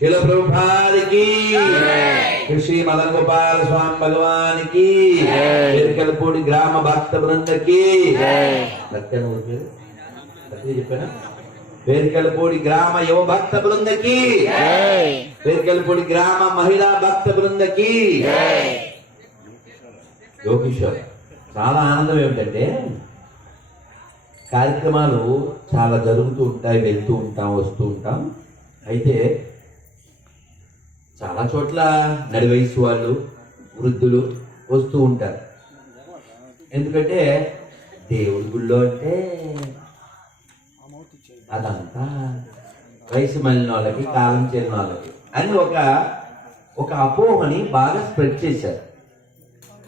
शिल प्रभुपाद की, श्री मदन गोपाल स्वामी भगवान की, पेरकलपूడి ग्राम भक्त वृंद की, पेरकलपूడి ग्राम युव भक्त वृंद की, पेरकलपूడి ग्राम महिला भक्त वृंद की. యోగేశ్వర్ చాలా ఆనందం ఏమిటంటే కార్యక్రమాలు చాలా జరుగుతూ ఉంటాయి, వెళ్తూ ఉంటాం, వస్తూ ఉంటాం. అయితే చాలా చోట్ల నడి వయసు వాళ్ళు, వృద్ధులు వస్తూ ఉంటారు. ఎందుకంటే దేవుడి గుళ్ళో అంటే అదంతా వయసు మళ్ళిన వాళ్ళకి, కాలం చెల్లిన వాళ్ళకి అని ఒక అపోహని బాగా స్ప్రెడ్ చేశారు.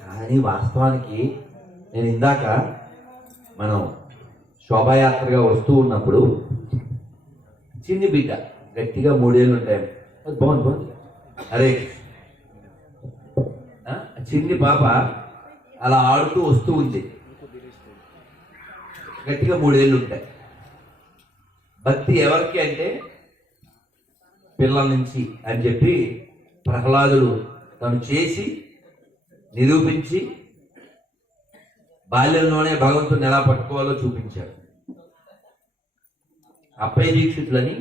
కానీ వాస్తవానికి నేను ఇందాక మనం శోభాయాత్రగా వస్తూ ఉన్నప్పుడు చిన్ని బిడ్డ, గట్టిగా 3 ఏళ్ళు ఉంటాయి, బాగుంది అరే చిన్ని పాప అలా ఆడుతూ వస్తూ ఉంది, గట్టిగా 3 ఏళ్ళు ఉంటాయి. భక్తి ఎవరికి అంటే పిల్లల నుంచి అని చెప్పి ప్రహ్లాదుడు తను చేసి నిరూపించి బాల్యంలోనే భగవంతుని ఎలా పట్టుకోవాలో చూపించాడు. అప్పయ్య దీక్షితులని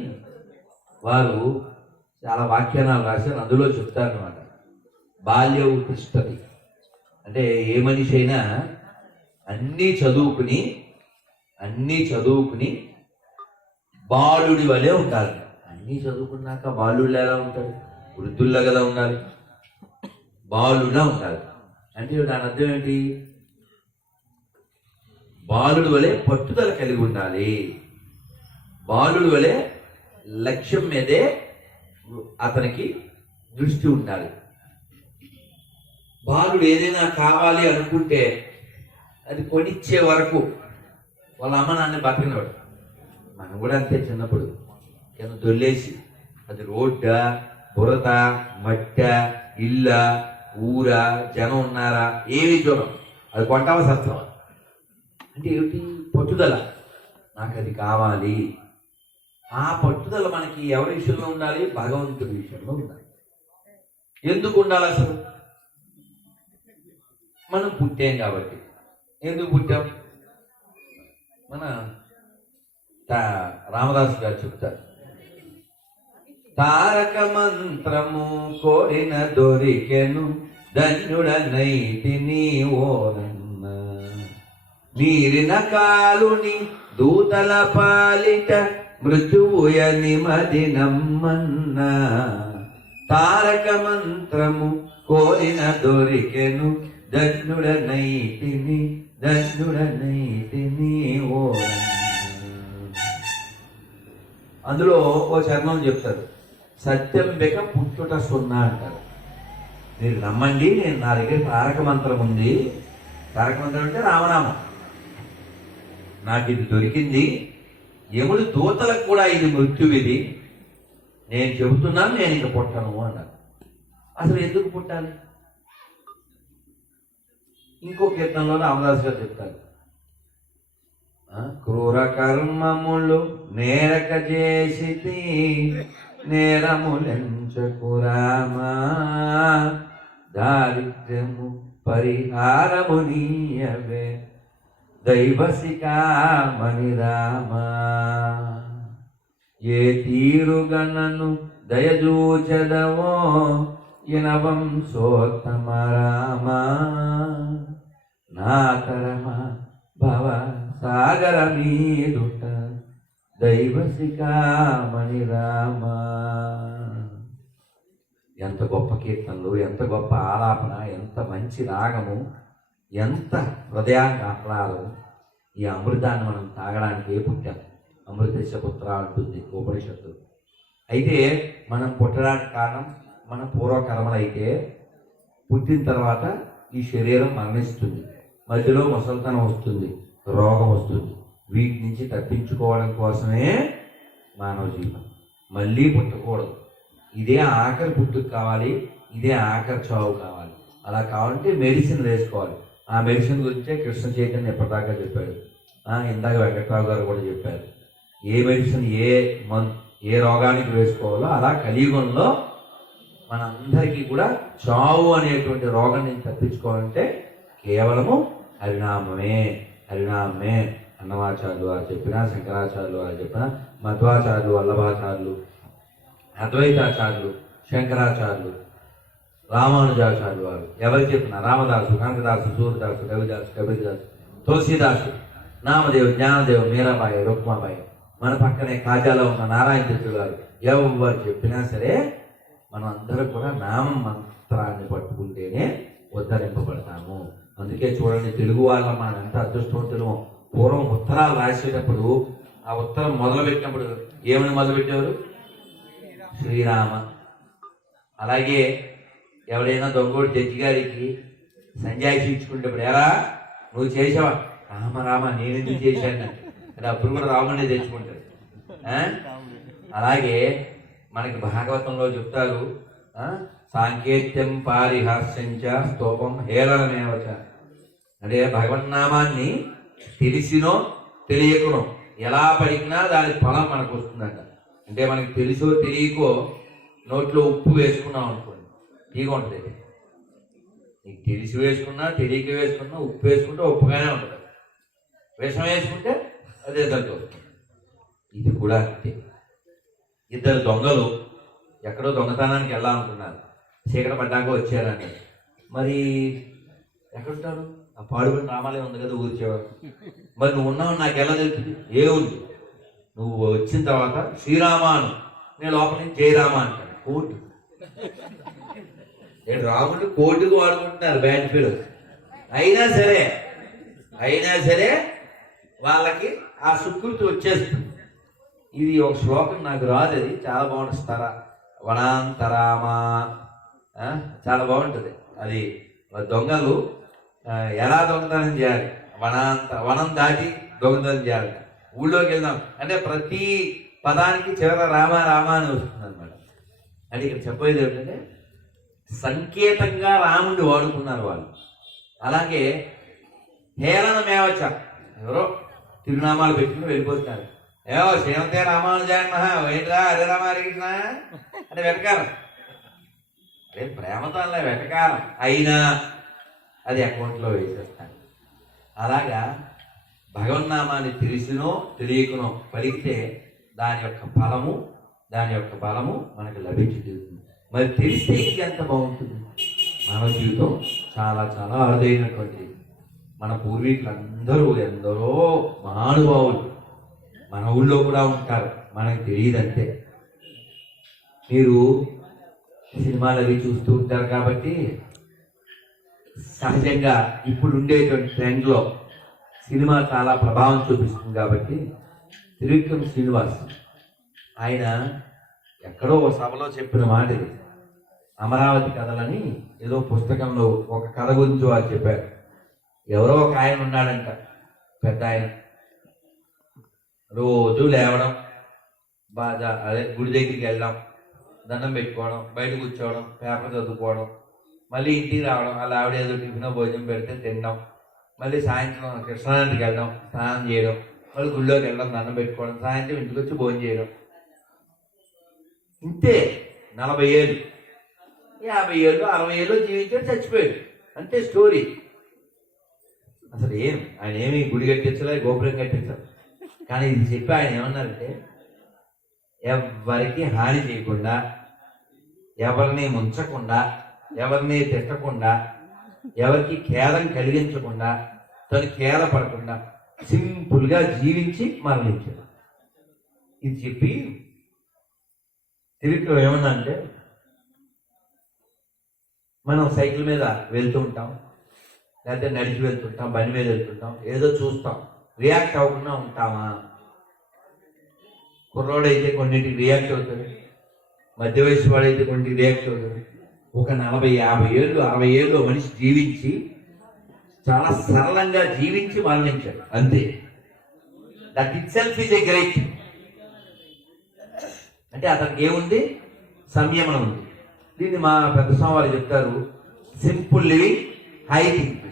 వారు చాలా వ్యాఖ్యానాలు రాశారు. అందులో చెప్తారనమాట, బాల్య ఉత్కృష్టతి అంటే ఏ మనిషి అయినా అన్నీ చదువుకుని బాలుడి వలె ఉంటారు. అన్నీ చదువుకున్నాక బాలుళ్ళు ఎలా ఉంటారు? వృద్ధుల్లో కదా ఉండాలి, బాలుడా ఉంటారు. అంటే దాని అర్థం ఏంటి? బాలుడి వలె పట్టుదల కలిగి ఉండాలి, బాలుడి వలె లక్ష్యం మీదే అతనికి దృష్టి ఉండాలి. బాలుడు ఏదైనా కావాలి అనుకుంటే అది కొనిచ్చే వరకు వాళ్ళ అమ్మ నాన్న బతికినవాడు. మనం కూడా అంతే, చిన్నప్పుడు కింద దొల్లేసి అది రోడ్డా, బురద, మట్ట, ఇల్ల, ఊరా, జనం ఉన్నారా, ఏమి చూడం, అది కొంటావా సత్వం. అంటే ఏమిటి? పట్టుదల, నాకు అది కావాలి. ఆ పట్టుదల మనకి ఎవరి విషయంలో ఉండాలి? భగవంతుడి విషయంలో ఉండాలి. ఎందుకు ఉండాలి అసలు? మనం పుట్టాం కాబట్టి. ఎందుకు పుట్టాం? మన రామదాసు గారు చెప్తారు, తారక మంత్రము కోరిన దొరికెను, ధన్యుడనైతిని ఓరన్న, నీరిన కాలుని దూతల పాలిట మృత్యుయని మది నమ్మన్న, తారక మంత్రము కోరిన దొరికెను, ధన్యుడనైతిని ఓరన్న. అందులో ఓ చరణం చెప్తారు, సత్యం బెక పుట్టుట సున్నా అంటారు. మీరు నమ్మండి, నా దగ్గర తారక మంత్రం ఉంది. తారక మంత్రం అంటే రామనామం. నాకు ఇది దొరికింది, యముడు దూతలకు కూడా ఇది మృత్యువిది, నేను చెబుతున్నాను, నేను ఇంక పుట్టను అన్నారు. అసలు ఎందుకు పుట్టాలి? ఇంకో కీర్తనలో రామదాస్ గారు చెప్తారు, క్రూర కర్మములు నేరక చేసితి, నేరములెంచకు రామా, దారిద్ర్యము పరిహారము నీయవే, దైవసికామణి రామా, ఏ తీరుగణను దయజూచదవో ఇనవంశోత్తమ రామా, నాతరమా భవ సాగర మీదుట దైవసికామణి రామా. ఎంత గొప్ప కీర్తనలు, ఎంత గొప్ప ఆలాపన, ఎంత మంచి రాగము, ఎంత హృదయానికి ఆహ్లాదం. ఈ అమృతాన్ని మనం తాగడానికి పుట్టాం. అమృతస్య పుత్ర అంటుంది ఉపనిషత్తు. అయితే మనం పుట్టడానికి కారణం మన పూర్వకర్మలు. అయితే పుట్టిన తర్వాత ఈ శరీరం మరణిస్తుంది, మధ్యలో ముసలితనం వస్తుంది, రోగం వస్తుంది. వీటి నుంచి తప్పించుకోవడం కోసమే మానవ జీవితం. మళ్ళీ పుట్టకూడదు, ఇదే ఆఖరి పుట్టుకు కావాలి, ఇదే ఆఖరి చావు కావాలి. అలా కావాలంటే మెడిసిన్ వేసుకోవాలి. ఆ మెడిసిన్ గురించే కృష్ణ చైతన్య ఎప్పటిదాకా చెప్పాడు. ఇందాక వెంకట్రావు గారు కూడా చెప్పారు. ఏ మెడిసిన్, ఏ ఏ రోగానికి వేసుకోవాలో అలా కలియుగంలో మనందరికీ కూడా చావు అనేటువంటి రోగం నుంచి తప్పించుకోవాలంటే కేవలము హరినామమే. హరినామమే అన్నమాచార్యులు వారు చెప్పిన, శంకరాచార్యులు వారు చెప్పిన, మధ్వాచార్యులు, వల్లభాచార్యులు, అద్వైతాచార్యులు, శంకరాచార్యులు, రామానుజాచార్యులు వారు ఎవరు చెప్పిన, రామదాసు, కనకదాసు, సూర్యదాసు, రవిదాసు, కబీర్దాసు, తులసీదాసు, నామదేవ్, జ్ఞానదేవ్, మీరాబాయి, రుక్మాబాయి, మన పక్కనే కాజాలో ఉన్న నారాయణ తీర్థు గారు ఎవరు చెప్పినా సరే మనం అందరూ కూడా నామ మంత్రాన్ని పట్టుకుంటేనే ఉద్ధరింపబడతాము. అందుకే చూడండి, తెలుగు వాళ్ళ మనం ఎంత అదృష్టవంతులమో. పూర్వం ఉత్తరాలు రాసేటప్పుడు ఆ ఉత్తరం మొదలుపెట్టినప్పుడు ఏమని మొదలుపెట్టేవారు? శ్రీరామ. అలాగే ఎవరైనా దొంగోడు జడ్జి గారికి సంజాయిషి ఇచ్చుకుంటేప్పుడు ఎలా నువ్వు చేసావా? రామ నేను ఎందుకు చేశాను అంటే అప్పుడు కూడా రాముడిని తెచ్చుకుంటారు. అలాగే మనకి భాగవతంలో చెప్తారు, సాంకేత్యం పారిహాస్యంచ స్తోపం హేళనమేవచ. అంటే భగవన్నామాన్ని తెలిసినో తెలియకునో ఎలా పలికినా దాని ఫలం మనకు వస్తుందంట. అంటే మనకి తెలుసో తెలియకో నోట్లో ఉప్పు వేసుకున్నాం అనుకోండి, తీగ ఉంటుంది. నీకు తెలిసి వేసుకున్నా తెలియక వేసుకున్నా ఉప్పు వేసుకుంటే ఉప్పుగానే ఉంటుంది. విషం వేసుకుంటే అదే తగ్గుతుంది. ఇది కూడా అంతే. ఇద్దరు దొంగలు ఎక్కడో దొంగతనానికి వెళ్ళాలనుకున్నారు. చీకట పడ్డాక వచ్చారంటే మరి ఎక్కడుంటారు? ఆ పాడుబడిన రామాలయం ఉంది కదా ఊరి చివరి. మరి నువ్వు ఉన్నావు నాకు ఎలా తెలుస్తుంది? ఏ ఉంది? నువ్వు వచ్చిన తర్వాత శ్రీరామాను, నేను లోపల నుంచి జయరామ అంటాను. కోర్టు నేను రాముడిని కోర్టుకు వాడుకుంటున్నారు బ్యాడ్ పేరు. అయినా సరే వాళ్ళకి ఆ సుకృతి వచ్చేస్తుంది. ఇది ఒక శ్లోకం నాకు రాదు, అది చాలా బాగుంటుంది. వనాంతరామా చాలా బాగుంటుంది. అది దొంగలు ఎలా దొంగతనం చేయాలి, వనం దాటి దొంగతనం చేయాలి. ఊళ్ళోకి వెళ్దాం అంటే ప్రతి పదానికి చివర రామ అని వస్తుంది అనమాట. అంటే ఇక్కడ చెప్పేది ఏమిటంటే సంకేతంగా రాముడిని వాడుకున్నారు వాళ్ళు. అలాగే హేళనమేవచ్చ, ఎవరో తిరునామాలు పెట్టుకుని వెళ్ళిపోతున్నారు. ఏవో శ్రీమతే రామానుజాయన్ మహా ఏంట్రా హరే రామాకృష్ణ అంటే వెటకారం. అదే ప్రేమతో అలా వెటకారం అయినా అది అకౌంట్లో వేసేస్తాను. అలాగా భగవన్నామాన్ని తెలిసినో తెలియకునో పలికితే దాని యొక్క బలము మనకు లభించి తీరుతుంది. మరి తెలిస్తే ఇది ఎంత బాగుంటుంది. మానవ జీవితం చాలా చాలా అరుదైనటువంటిది. మన పూర్వీకులందరూ ఎందరో మహానుభావులు మన ఊళ్ళో కూడా ఉంటారు, మనకు తెలియదంతే. మీరు సినిమాలు అవి చూస్తూ ఉంటారు కాబట్టి సహజంగా ఇప్పుడు ఉండేటువంటి ట్రెండ్లో సినిమా చాలా ప్రభావం చూపిస్తుంది. కాబట్టి త్రివిక్రమ్ శ్రీనివాస్ ఆయన ఎక్కడో ఒక సభలో చెప్పిన మాట ఇది. అమరావతి కథలని ఏదో పుస్తకంలో ఒక కథ గురించి వారు చెప్పారు. ఎవరో ఒక ఆయన ఉన్నాడంట, పెద్ద ఆయన. రోజు లేవడం, బాగా గుడి దగ్గరికి వెళ్ళడం, దండం పెట్టుకోవడం, బయట కూర్చోవడం, పేపర్ చదువుకోవడం, మళ్ళీ ఇంటికి రావడం, అలా ఆవిడ ఏదో టిఫిన్ భోజనం పెడితే తినడం, మళ్ళీ సాయంత్రం కృష్ణానదికి వెళ్ళడం, స్నానం చేయడం, మళ్ళీ గుళ్ళోకి వెళ్ళడం, దండం పెట్టుకోవడం, సాయంత్రం ఇంటికి వచ్చి భోజనం చేయడం. ఇంతే 40 ఏళ్ళు, 50 ఏళ్ళు, 60 ఏళ్ళు జీవించాడు, చచ్చిపోయాడు. అంతే స్టోరీ. అసలు ఆయన ఏమి గుడి కట్టించలే, గోపురం కట్టించాలి. కానీ ఇది చెప్పి ఆయన ఏమన్నారంటే ఎవరికి హాని చేయకుండా, ఎవరిని ముంచకుండా, ఎవరిని తిట్టకుండా, ఎవరికి ఖేదం కలిగించకుండా, తను ఖేద పడకుండా సింపుల్గా జీవించి మరణించాడు. ఇది చెప్పి త్రివిక్రమ్ ఏమన్నా అంటే మనం సైకిల్ మీద వెళ్తూ ఉంటాం, లేకపోతే నడిచి వెళ్తుంటాం, బండి మీద వెళ్తుంటాం, ఏదో చూస్తాం, రియాక్ట్ అవ్వకుండా ఉంటామా? కుర్రోడైతే కొన్నింటికి రియాక్ట్ అవుతుంది, మధ్య వయసు వాడైతే కొన్నింటికి రియాక్ట్ అవుతుంది. ఒక 40, 50 ఏళ్ళు, 60 ఏళ్ళు మనిషి జీవించి చాలా సరళంగా జీవించి మరణించాడు. అంతే. That it self is a great. అంటే అతనికి ఏముంది? సంయమనం ఉంది. దీన్ని మా పెద్ద స్వామి చెప్తారు, సింపుల్ లివింగ్, హై థింకింగ్.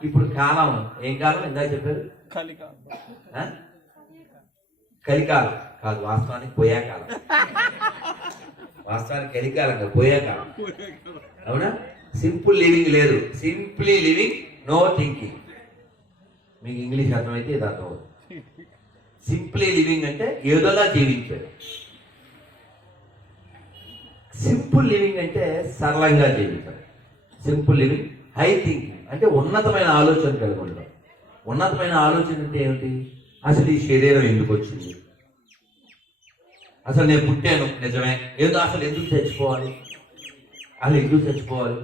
ఇప్పుడు కాలం ఏం కాలం? ఇందాక చెప్పారు కలికాలం. కాదు, వాస్తవానికి పోయే కాలం. వాస్తవానికి కలికాలం కాదు, పోయే కాలం. అవునా? సింపుల్ లివింగ్ లేదు, సింప్లీ లివింగ్, నో థింకింగ్. మీకు ఇంగ్లీష్ అర్థమైతే ఇది అర్థమవుతుంది. సింప్లీ లివింగ్ అంటే ఏదోలా జీవించాడు. సింపుల్ లివింగ్ అంటే సరళంగా జీవించాడు. Simple living. హై థింకింగ్ అంటే ఉన్నతమైన ఆలోచన కలిగి ఉండడం. ఉన్నతమైన ఆలోచన అంటే ఏమిటి? అసలు ఈ శరీరం ఎందుకు వచ్చింది, అసలు నేను పుట్టాను నిజమే, ఏదో అసలు ఎందుకు చచ్చిపోవాలి, అసలు ఎందుకు చచ్చిపోవాలి,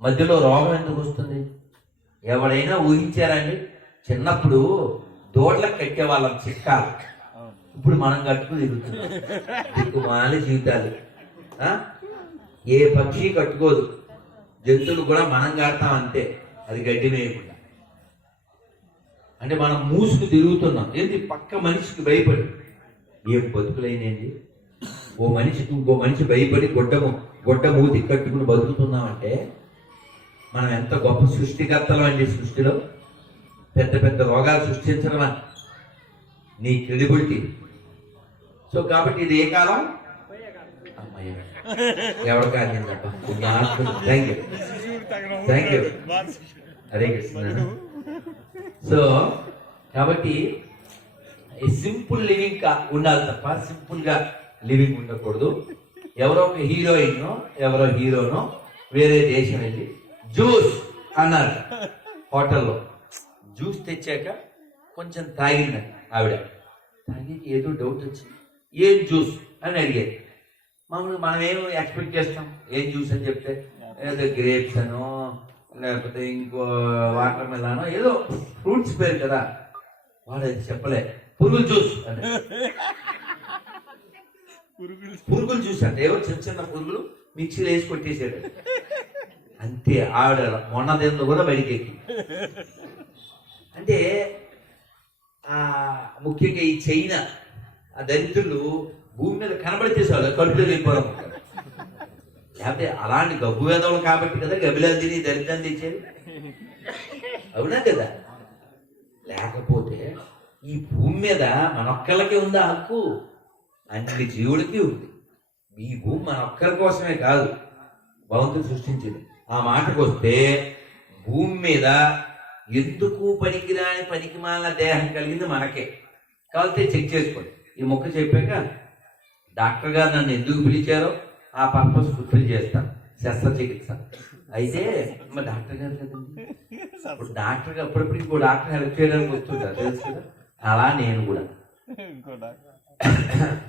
మధ్యలో రోగం ఎందుకు వస్తుంది, ఎవడైనా ఊహించారండి? చిన్నప్పుడు దోడ్లకు కట్టేవాళ్ళం చిక్కాలు, ఇప్పుడు మనం కట్టుకు తిరుగుతున్నాం. దిక్కుమాలి జీవితాలు. ఏ పక్షి కట్టుకోదు, జంతువులు కూడా మనం కడతాం అంతే, అది గడ్డి వేయకుండా. అంటే మనం మూసుకు తిరుగుతున్నాం. ఏంటి? పక్క మనిషికి భయపడి. ఏం బతుకులైనండి? ఓ మనిషికి ఇంకో మనిషి భయపడి గొడ్డ మూతి కట్టుకుని బతుకుతున్నామంటే మనం ఎంత గొప్ప సృష్టికర్తలం అండి. సృష్టిలో పెద్ద పెద్ద రోగాలు సృష్టించడమా నీ క్రెడిబిలిటీ. సో కాబట్టి ఇది ఏ కాలం? అమ్మాయి ఎవరు కానిందప్ప. Thank you Hare Krishna. So కాబట్టి సింపుల్ లివింగ్ ఉండాలి తప్ప సింపుల్ గా లివింగ్ ఉండకూడదు. ఎవరో ఒక హీరోయిన్ ఎవరో హీరోనో వేరే దేశం వెళ్ళి జ్యూస్ అన్నారు హోటల్లో. జ్యూస్ తెచ్చాక కొంచెం తాగిందండి ఆవిడ. తాగి ఏదో డౌట్ వచ్చింది, ఏం జ్యూస్ అని అడిగారు. మామూలుగా మనం ఏం ఎక్స్పెక్ట్ చేస్తాం? ఏం జ్యూస్ అని చెప్తే ఏదో గ్రేప్స్ అనో లేకపోతే ఇంకో వాటర్ మెలానో ఏదో ఫ్రూట్స్ పేరు కదా. వాడు అది చెప్పలే, పురుగుల జ్యూస్ అని. పురుగులు జ్యూస్ అంటే ఏవో చిన్న చిన్న పురుగులు మిక్సీలో వేసి కొట్టేసాడు అంతే. ఆవిడ మొన్నదేందో కూడా బయటికి ఎక్కి. అంటే ముఖ్యంగా ఈ చైనా ఆ దరిద్రులు భూమి మీద కనబడితే చాలు కడుపులో వెళ్ళిపోవడం. లేకపోతే అలాంటి గబ్బు వేదవులు కాబట్టి కదా గబిలాలు తిని దరిద్రం తెచ్చేది. అవునా కదా? లేకపోతే ఈ భూమి మీద మనొక్కళ్ళకే ఉందా హక్కు? అన్ని జీవులకి ఉంది. ఈ భూమి మనొక్కరి కోసమే కాదు, భగవంతుడు సృష్టించింది. ఆ మాటకు వస్తే భూమి మీద ఎందుకు పనికిరాని పనికిమాలిన దేహం కలిగింది మనకే. కాబట్టి చెక్ చేసుకోండి. ఈ మొక్క చెప్పాక డాక్టర్ గారు నన్ను ఎందుకు పిలిచారో ఆ పర్పస్ ఫుల్ఫిల్ చేస్తాను, శస్త్రచికిత్స. అయితే మరి డాక్టర్ గారు కదండి, ఇప్పుడు డాక్టర్ గారు అప్పుడప్పుడు ఇంకో డాక్టర్ హెల్ప్ చేయడానికి వస్తుంటారు తెలుసు కదా. అలా నేను కూడా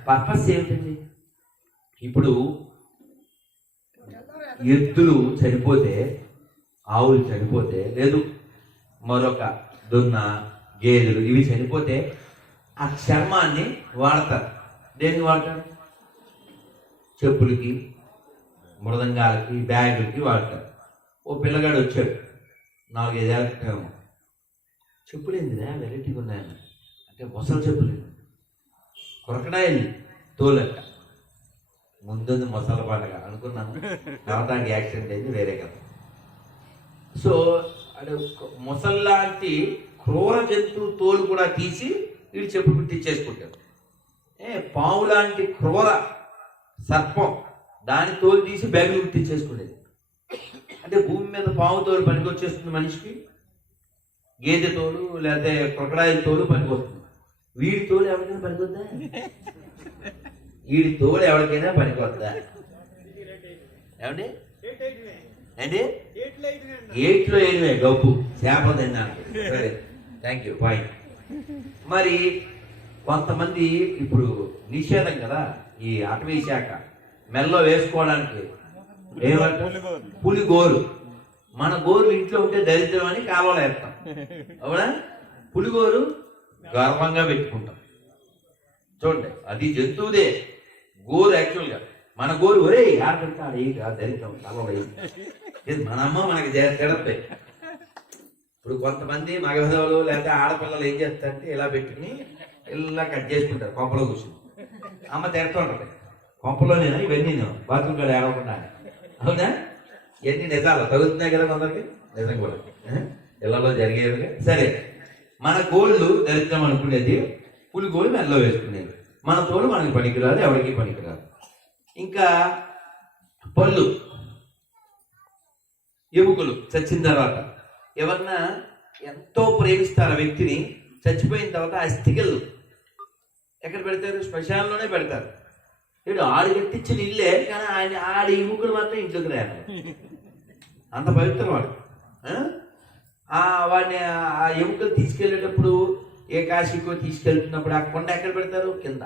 పర్పస్ ఏమిటండి? ఇప్పుడు ఎద్దులు చనిపోతే, ఆవులు చనిపోతే, లేదు మరొక దున్న గేదెలు ఇవి చనిపోతే ఆ చర్మాన్ని వాడతారు. దేనికి వాడతారు? చెప్పులకి, మృదంగాలకి, బ్యాగులకి వాడతారు. ఓ పిల్లగాడు వచ్చాడు 4-5 ఏళ్ళ క్రితం. చెప్పులు ఏందిరా వెరైటీగా ఉన్నాయన్న అంటే మొసలు చెప్పులు, కొరకడాయిలు తోలట. ముందుంది మొసల పండుగ అనుకున్నాను, తర్వాత యాక్సిడెంట్ అయింది, వేరే కదా. సో అంటే మొసల్లాంటి క్రూర జంతువు తోలు కూడా తీసి వీళ్ళు చెప్పు కుట్టించేసుకుంటారు. పావు లాంటి క్రూర సర్పం దాని తోలు తీసి బ్యాగులు కుట్టించేసుకునేది. అంటే భూమి మీద పావు తోలు పనికి వచ్చేస్తుంది మనిషికి, గేదె తోలు లేకపోతే క్రొకడాయిల తోలు పనికి వస్తుంది. వీడి తోలు ఎవరికైనా పనికొద్దా? వీడి తోలు ఎవరికైనా పనికొద్దా? ఏమండి అండి 8లో 8 గప్పు చేప తిన్నాను. సరే థ్యాంక్ యూ ఫైన్. మరి కొంతమంది ఇప్పుడు నిషేధం కదా ఈ అటవీ శాఖ మెల్లో వేసుకోవడానికి ఏమంటారు? పులిగోరు. మన గోరు ఇంట్లో ఉంటే దరిద్రం అని కాలువలో వేస్తాం, అవునా? పులిగోరు గర్వంగా పెట్టుకుంటాం. చూడండి, అది జంతువుదే గోరు. యాక్చువల్గా మన గోరు ఒరే ఆడతాడు దరిద్రం కాలువలో. మన అమ్మ మనకి తిడతాయి. ఇప్పుడు కొంతమంది మగధవులు లేకపోతే ఆడపిల్లలు ఏం చేస్తారంటే ఇలా పెట్టుకుని ఇలా కట్ చేసుకుంటారు కొంపలో కూర్చుని. అమ్మ తిడుతుంటది, కొంపలో నేను ఇవన్నీ బాత్రూమ్ కాడ ఏడవకుండా. అవునా? ఇవన్నీ నిజాలు తగులుతున్నాయి కదా కొందరికి, నిజం కూడా ఇళ్లలో జరిగేవిగా. సరే, మన గోళ్ళు దరిద్రం అనుకునేది పులిగోలు మెల్ల వేసుకునేది. మన తోలు మనకి పనికిరాదు, ఎవరికి పనికిరాదు. ఇంకా పళ్ళు, ఎముకలు చచ్చిన తర్వాత ఎవరన్నా ఎంతో ప్రేమిస్తారు ఆ వ్యక్తిని, చచ్చిపోయిన తర్వాత అస్థికలు ఎక్కడ పెడతారు? శ్మశానంలోనే పెడతారు. ఇప్పుడు ఆడు కట్టించిన ఇల్లే, కానీ ఆయన ఆడి ఎముకలు మాత్రం ఇంట్లోకి రాను. అంత పవిత్రం వాడు. వాడిని ఆ ఎముకలు తీసుకెళ్ళేటప్పుడు ఏ కాశీకో తీసుకెళ్తున్నప్పుడు ఆ కొండ ఎక్కడ పెడతారు? కింద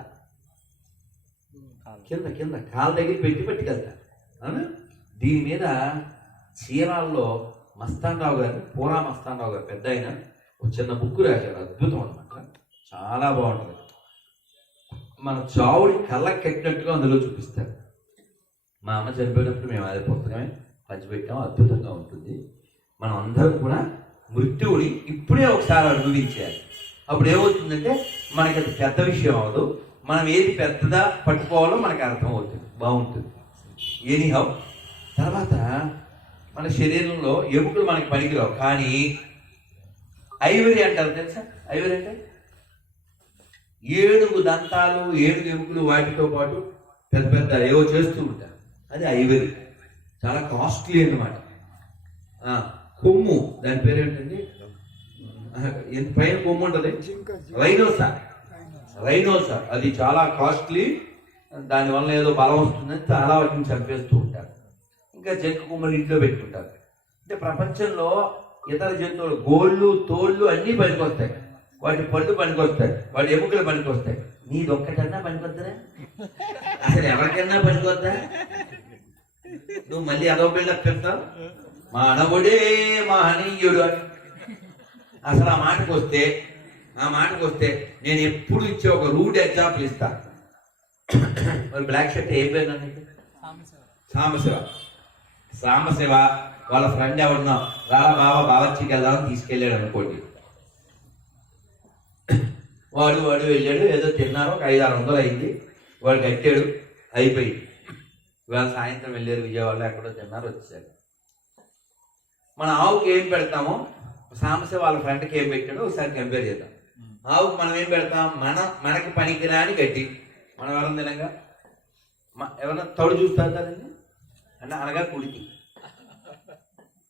కింద కింద కాళ్ళ దగ్గర పెట్టి పట్టుకెళ్తారు. అవునా? దీని మీద చీరాల్లో మస్తానరావు గారు, పూరా మస్తానరావు గారు పెద్ద ఆయన ఒక చిన్న బుక్ రాశారు. అద్భుతం అనమాట, చాలా బాగుంటుంది. మన చావుడి కళ్ళకి కట్టినట్టుగా అందులో చూపిస్తారు. మా అమ్మ చనిపోయినప్పుడు మేము అదే పుస్తకమే పంచిపెట్టాం. అద్భుతంగా ఉంటుంది. మనం అందరం కూడా మృత్యువుని ఇప్పుడే ఒకసారి అనుభవించాలి. అప్పుడు ఏమవుతుందంటే మనకి అది పెద్ద విషయం అవదు. మనం ఏది పెద్దదా పట్టుకోవాలో మనకు అర్థం అవుతుంది, బాగుంటుంది. ఎనీహౌ, తర్వాత మన శరీరంలో ఎముకలు మనకి పనికిరావు, కానీ ఐవరీ అంటారు తెలుసా? ఐవరీ అంటే 7 దంతాలు, 7 ఎముకలు, వాటితో పాటు పెద్ద పెద్ద ఏవో చేస్తూ ఉంటారు. అది ఐవరీ, చాలా కాస్ట్లీ అన్నమాట. కొమ్ము, దాని పేరు ఏంటండి? పైన కొమ్ము ఉంటుంది, రైనోసా. అది చాలా కాస్ట్లీ. దానివల్ల ఏదో బలం వస్తుందని చాలా వాటిని చంపేస్తూ ఉంటారు. ఇంకా జంకు కొమ్మలు ఇంట్లో పెట్టుకుంటారు. అంటే ప్రపంచంలో ఇతర జంతువులు గోళ్ళు, తోళ్ళు అన్నీ పనికొస్తాయి. వాటి పళ్ళు పనికొస్తాయి, వాటి ఎముకలు పనికొస్తాయి. నీది ఒక్కటన్నా పనికొద్దా? అసలు ఎవరికన్నా పనికొద్దా? నువ్వు మళ్ళీ అదో బిల్డప్ చెప్తావు, మానవుడే మహనీయుడు అని. అసలు ఆ మాటకు వస్తే నేను ఎప్పుడు ఇచ్చే ఒక రూడ్ ఎగ్జాంపుల్ ఇస్తా. మరి బ్లాక్ షర్ట్ ఏం పేరు నన్ను? సాంబశివ వాళ్ళ ఫ్రెండ్ ఎవరున్నా రాలా బాబా బావర్చికి వెళ్దామని తీసుకెళ్ళాడు అనుకోండి. వాడు వెళ్ళాడు, ఏదో తిన్నారు, ఒక 500-600 అయింది. వాడు కట్టాడు, అయిపోయింది. ఇవాళ సాయంత్రం వెళ్ళారు విజయవాడలో, ఎక్కడో తిన్నారు, వచ్చేసారు. మన ఆవుకి ఏం పెడతామో సాంబశివ వాళ్ళ ఫ్రెండ్కి ఏం పెట్టాడో ఒకసారి కంపేర్ చేద్దాం. ఆవుకు మనం ఏం పెడతాం? మనకి పనికిరాని గడ్డి. మనం ఎవరైనా తినగా ఎవరైనా తౌడు చూస్తారు కదండి, అంటే అనగా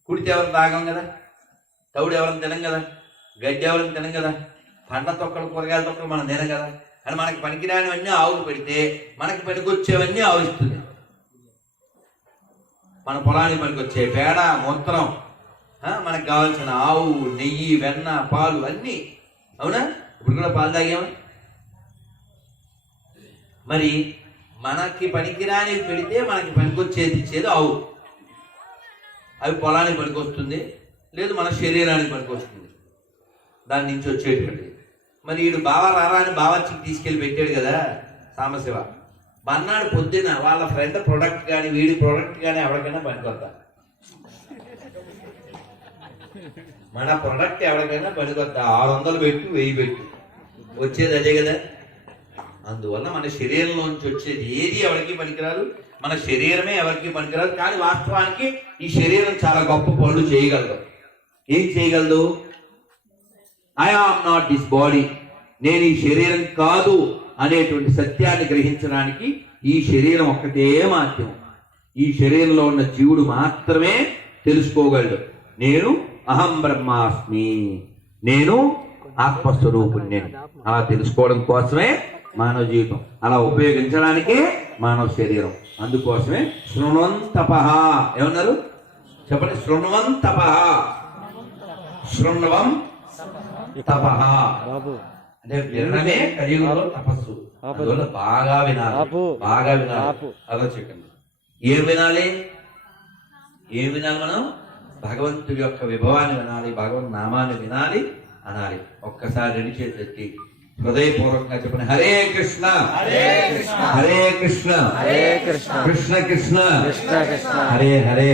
కుడితే ఎవరు తాగం కదా, తౌడు ఎవరైనా తినం కదా, గడ్డి ఎవరైనా తినం కదా, పండ్ల తొక్కలు, కూరగాయల తొక్కలు మనం తినం కదా. అని మనకి పనికిరానివన్నీ ఆవుకు పెడితే మనకి పనికొచ్చేవన్నీ ఆవు ఇస్తుంది. మన పొలానికి పనికొచ్చే పేడ, మూత్రం, మనకు కావాల్సిన ఆవు నెయ్యి, వెన్న, పాలు అన్నీ. అవునా? ఇప్పుడు కూడా పాలు తాగామా? మరి మనకి పనికిరానివి పెడితే మనకి పనికొచ్చేది ఇచ్చేది ఆవు. అవి పొలానికి పనికొస్తుంది, లేదు మన శరీరానికి పనికొస్తుంది, దాని నుంచి వచ్చేటువంటిది. మరి వీడు బావ రారా అని బావర్చికి తీసుకెళ్ళి పెట్టాడు కదా సాంబశివ. మన్నాడు పొద్దున వాళ్ళ ఫ్రెండ్ ప్రొడక్ట్ కానీ వీడి ప్రొడక్ట్ కానీ ఎవరికైనా పనికొద్దా? మన ప్రొడక్ట్ ఎవరికైనా పనికొద్దా? 600 పెట్టు, 1000 పెట్టు, వచ్చేది అదే కదా. అందువల్ల మన శరీరంలోంచి వచ్చేది ఏది ఎవరికి పనికిరాదు, మన శరీరమే ఎవరికి పనికిరాదు. కానీ వాస్తవానికి ఈ శరీరం చాలా గొప్ప పనులు చేయగలదు. ఏం చేయగలదు? I am not this body, నేను ఈ శరీరం కాదు అనేటువంటి సత్యాన్ని గ్రహించడానికి ఈ శరీరం ఒక్కటే మాధ్యమం. ఈ శరీరంలో ఉన్న జీవుడు మాత్రమే తెలుసుకోగలడు, నేను అహం బ్రహ్మాస్మి, నేను ఆత్మస్వరూపుణ్ణి. అలా తెలుసుకోవడం కోసమే మానవ జీవితం, అలా ఉపయోగించడానికే మానవ శరీరం. అందుకోసమే శృణ్వంతపః ఏమన్నారు చెప్పండి? శృణ్వంతపః, శృణ్వం తపః అంటే వినడమే కలియుగంలో తపస్సు. అందువల్ల బాగా వినాలి, బాగా వినాలి. అలా చెప్పండి. ఏం వినాలి? మనం భగవంతుడి యొక్క విభవాన్ని వినాలి, భగవన్ నామాన్ని వినాలి, అనాలి. ఒక్కసారి 2 చేతులు ఎత్తి హృదయపూర్వకంగా చెప్పండి, హరే కృష్ణ హరే కృష్ణ హరే కృష్ణ హరే కృష్ణ కృష్ణ కృష్ణ కృష్ణ కృష్ణ హరే హరే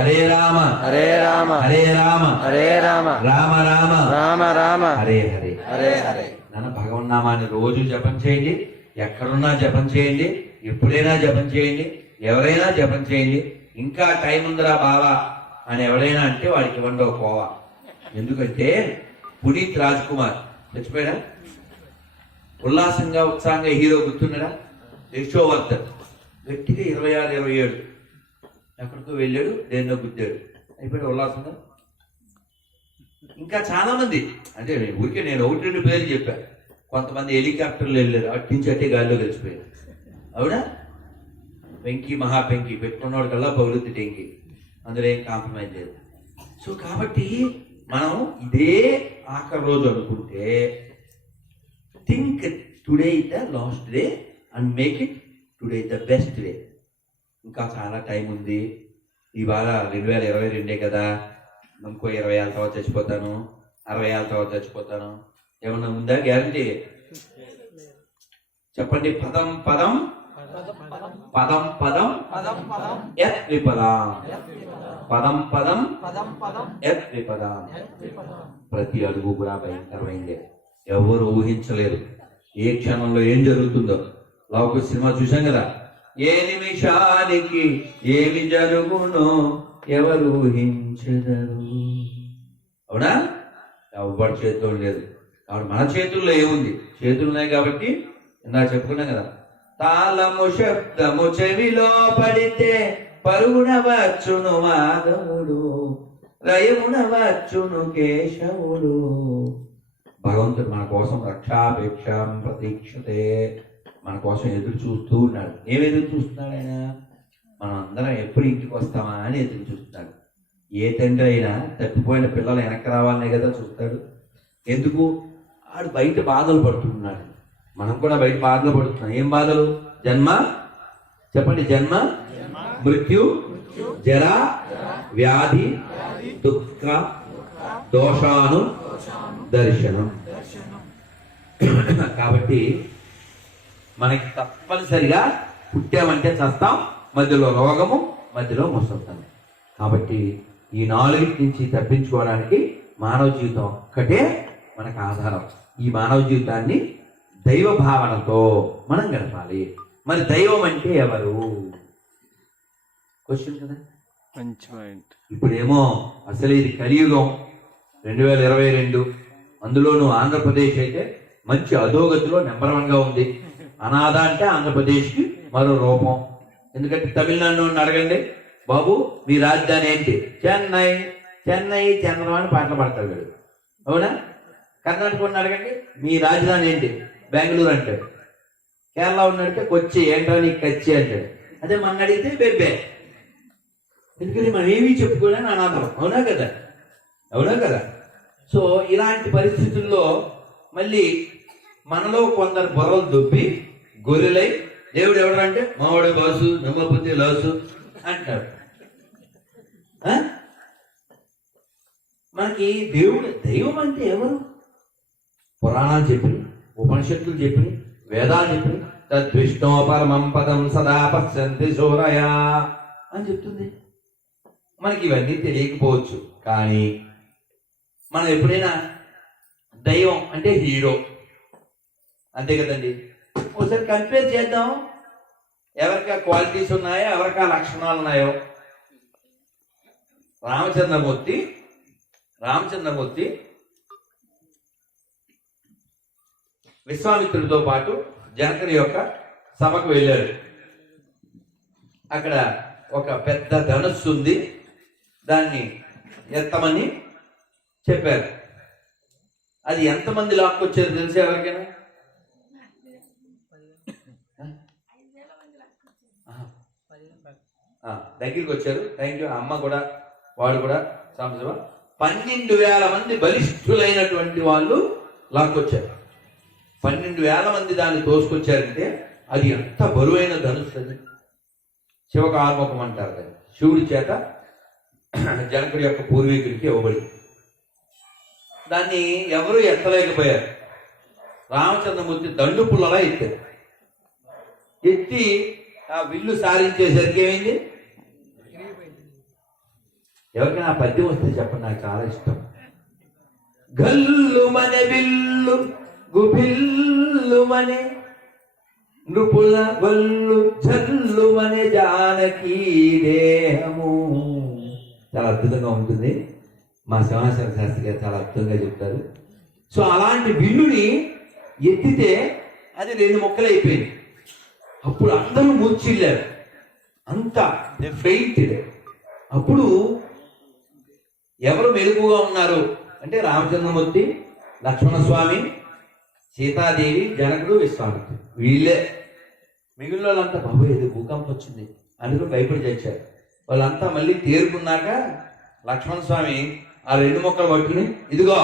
హరే రామ హరే రామ హరే రామ హరే రామ రామ రామ రామ రామ హరే హరే హరే హరే. నన్ను భగవన్నామాన్ని రోజు జపం చేయండి, ఎక్కడున్నా జపం చేయండి, ఎప్పుడైనా జపం చేయండి, ఎవరైనా జపం చేయండి. ఇంకా టైం ఉందిరా బావా అని ఎవరైనా అంటే వాడికి ఇవ్వండి ఒక కోవా. ఎందుకంటే పునీత్ రాజ్ కుమార్ చచ్చిపోయాడా? ఉల్లాసంగా ఉత్సాహంగా హీరో గుర్తున్నాడా? యశోవర్ధన్ గట్టిగా 26, 27 ఎక్కడికో వెళ్ళాడు, దేన్నో గుద్దాడు, అయిపోయాడు ఉల్లాసంగా. ఇంకా చాలా మంది, అంటే ఊరికే నేను 1-2 పేర్లు చెప్పాను. కొంతమంది హెలికాప్టర్లు వెళ్ళారు, అటు నుంచి అట్టే గాల్లో గడిచిపోయారు. అవునా? పెంకి మహా పెంకి పెట్టుకున్నవాడు కల్లా పగులుద్ది టెంకి, అందులో ఏం కాంప్రమైజ్ లేదు. సో కాబట్టి మనం ఇదే ఆఖరి రోజు అనుకుంటే, think today is the last day and make it today the best day. ఇంకా చాలా టైం ఉంది. ఇవాళ 2022 కదా, ఇంకో 20 ఏళ్ళ తర్వాత చచ్చిపోతాను, 60 ఏళ్ళ తర్వాత చచ్చిపోతాను, ఏమన్నా ఉందా గ్యారంటీ? చెప్పండి. పదం పదం పదం పదం యత్ విపదాం, పదం పదం యత్ విపదాం. ప్రతి అడుగు కూడా భయంకరమైందే, ఎవరు ఊహించలేరు ఏ క్షణంలో ఏం జరుగుతుందో. లౌకిక సినిమా చూసాం కదా, ఏ నిమిషానికి ఏమి జరుగునో ఎవరు ఊహించరు. అవునా? ఎవరి చేతిలో లేదు. కాబట్టి మన చేతుల్లో ఏముంది? చేతులు ఉన్నాయి కాబట్టి ఇందా చెప్పుకున్నాం కదా, తాళము శబ్దము చెవిలో పడితే పరుగున వచ్చును మాధవుడు, రయమున వచ్చును కేశవుడు. భగవంతుడు మన కోసం రక్షాపేక్షం ప్రతీక్షతే, మన కోసం ఎదురు చూస్తూ ఉన్నాడు. ఏం ఎదురు చూస్తున్నాడు ఆయన? మనం అందరం ఎప్పుడు ఇంటికి వస్తామా అని ఎదురు చూస్తున్నాడు. ఏ తండ్రి అయినా తప్పిపోయిన పిల్లలు వెనక్కి రావాలనే కదా చూస్తాడు. ఎందుకు? ఆడు బయట బాధలు పడుతున్నాడు, మనం కూడా బయట బాధలు పడుతున్నాం. ఏం బాధలు? జన్మ, చెప్పండి. జన్మ, మృత్యు, జర, వ్యాధి, దుఃఖ, దోషాను దర్శనం. కాబట్టి మనకి తప్పనిసరిగా పుట్టామంటే చస్తాం, మధ్యలో రోగము, మధ్యలో ముసలుతాం. కాబట్టి ఈ 4 నుంచి తప్పించుకోవడానికి మానవ జీవితం ఒక్కటే మనకు ఆధారం. ఈ మానవ జీవితాన్ని దైవ భావనతో మనం గడపాలి. మరి దైవం అంటే ఎవరు? క్వశ్చన్ కదా. మంచి పాయింట్. ఇప్పుడేమో అసలు ఇది కలియుగం 2022, అందులోనూ ఆంధ్రప్రదేశ్ అయితే మంచి అధోగతిలో నెంబర్ 1గా ఉంది. అనాథ అంటే ఆంధ్రప్రదేశ్కి మరో రూపం. ఎందుకంటే తమిళనాడు అడగండి, బాబు మీ రాజధాని ఏంటి? చెన్నై. చెన్నై చంద్రం అని పాటలు పాడతాడు వీడు. అవునా? కర్ణాటక ఉన్న అడగండి, మీ రాజధాని ఏంటి? బెంగళూరు అంటాడు. కేరళ ఉన్నడితే కొచ్చి, ఏంటో నీకు కచ్చి అంటాడు. అదే మన అడిగితే బెబ్బే. ఎందుకంటే మనం ఏమీ చెప్పుకోలేని అనాథం. అవునా కదా? అవునా కదా? సో ఇలాంటి పరిస్థితుల్లో మళ్ళీ మనలో కొందరు బుర్రలు దొబ్బి గొర్రెలై దేవుడు ఎవడంటే మావాడు బాసు, నమ్మపోతే లాసు అంటాడు. మనకి దేవుడు, దైవం అంటే ఎవరు? పురాణాలు చెప్పి, ఉపనిషత్తులు చెప్పి, వేదాలు చెప్పి, తద్విష్ణో పరమం పదం సదా పశ్యంతి శూరయా అని చెప్తుంది. మనకి ఇవన్నీ తెలియకపోవచ్చు, కానీ మనం ఎప్పుడైనా దైవం అంటే హీరో, అంతే కదండి. ఒకసారి కంపేర్ చేద్దాం, ఎవరికి క్వాలిటీస్ ఉన్నాయో, ఎవరికి లక్షణాలు ఉన్నాయో. రామచంద్రమూర్తి విశ్వామిత్రుడితో పాటు జనకుడి యొక్క సభకు వెళ్ళారు. అక్కడ ఒక పెద్ద ధనుస్సు ఉంది, దాన్ని ఎత్తమని చెప్పారు. అది ఎంతమంది లాక్కొచ్చారు తెలిసి ఎవరికైనా? దగ్గరికి వచ్చారు. Thank you. అమ్మ కూడా, వాడు కూడా సంవత్సరం 12,000 మంది బలిష్ఠులైనటువంటి వాళ్ళు లాక్కొచ్చారు. 12,000 మంది దాన్ని తోసుకొచ్చారంటే అది ఎంత బరువైన ధనుస్సు. అది శివకార్ముకం అంటారు కదా, శివుడి చేత జనకుడి యొక్క పూర్వీకుడికి ఇవ్వబడి. దాన్ని ఎవరు ఎత్తలేకపోయారు. రామచంద్రమూర్తి దండు పుల్లలా ఎత్తారు. ఎత్తి ఆ విల్లు సారించేసరికి ఏమైంది? ఎవరికైనా పద్యం వస్తే చెప్పండి, నాకు చాలా ఇష్టం. గల్లు మనే విల్లు గుభిల్లు మనే నృపుల వల్లు జల్లు మనే జానకీ దేహము. చాలా అద్భుతంగా ఉంటుంది. మా శివనాశన శాస్త్రి గారు చాలా అద్భుతంగా చెప్తారు. సో అలాంటి విల్లుని ఎత్తితే అది 2 ముక్కలు అయిపోయింది. అప్పుడు అందరూ మూర్చిల్లారు, అంతా ఫెయింట్. అప్పుడు ఎవరు మెలుగుగా ఉన్నారు అంటే రామచంద్రమూర్తి, లక్ష్మణస్వామి, సీతాదేవి, జనకుడు, విశ్వామిత్రుడు. వీళ్ళే. మిగిలిన వాళ్ళంతా బాబు ఏదో భూకంపం వచ్చింది అందుకు భయపడి చచ్చారు. వాళ్ళంతా మళ్ళీ తేరుకున్నాక లక్ష్మణస్వామి ఆ 2 ముక్కలు పట్టుకుని, ఇదిగో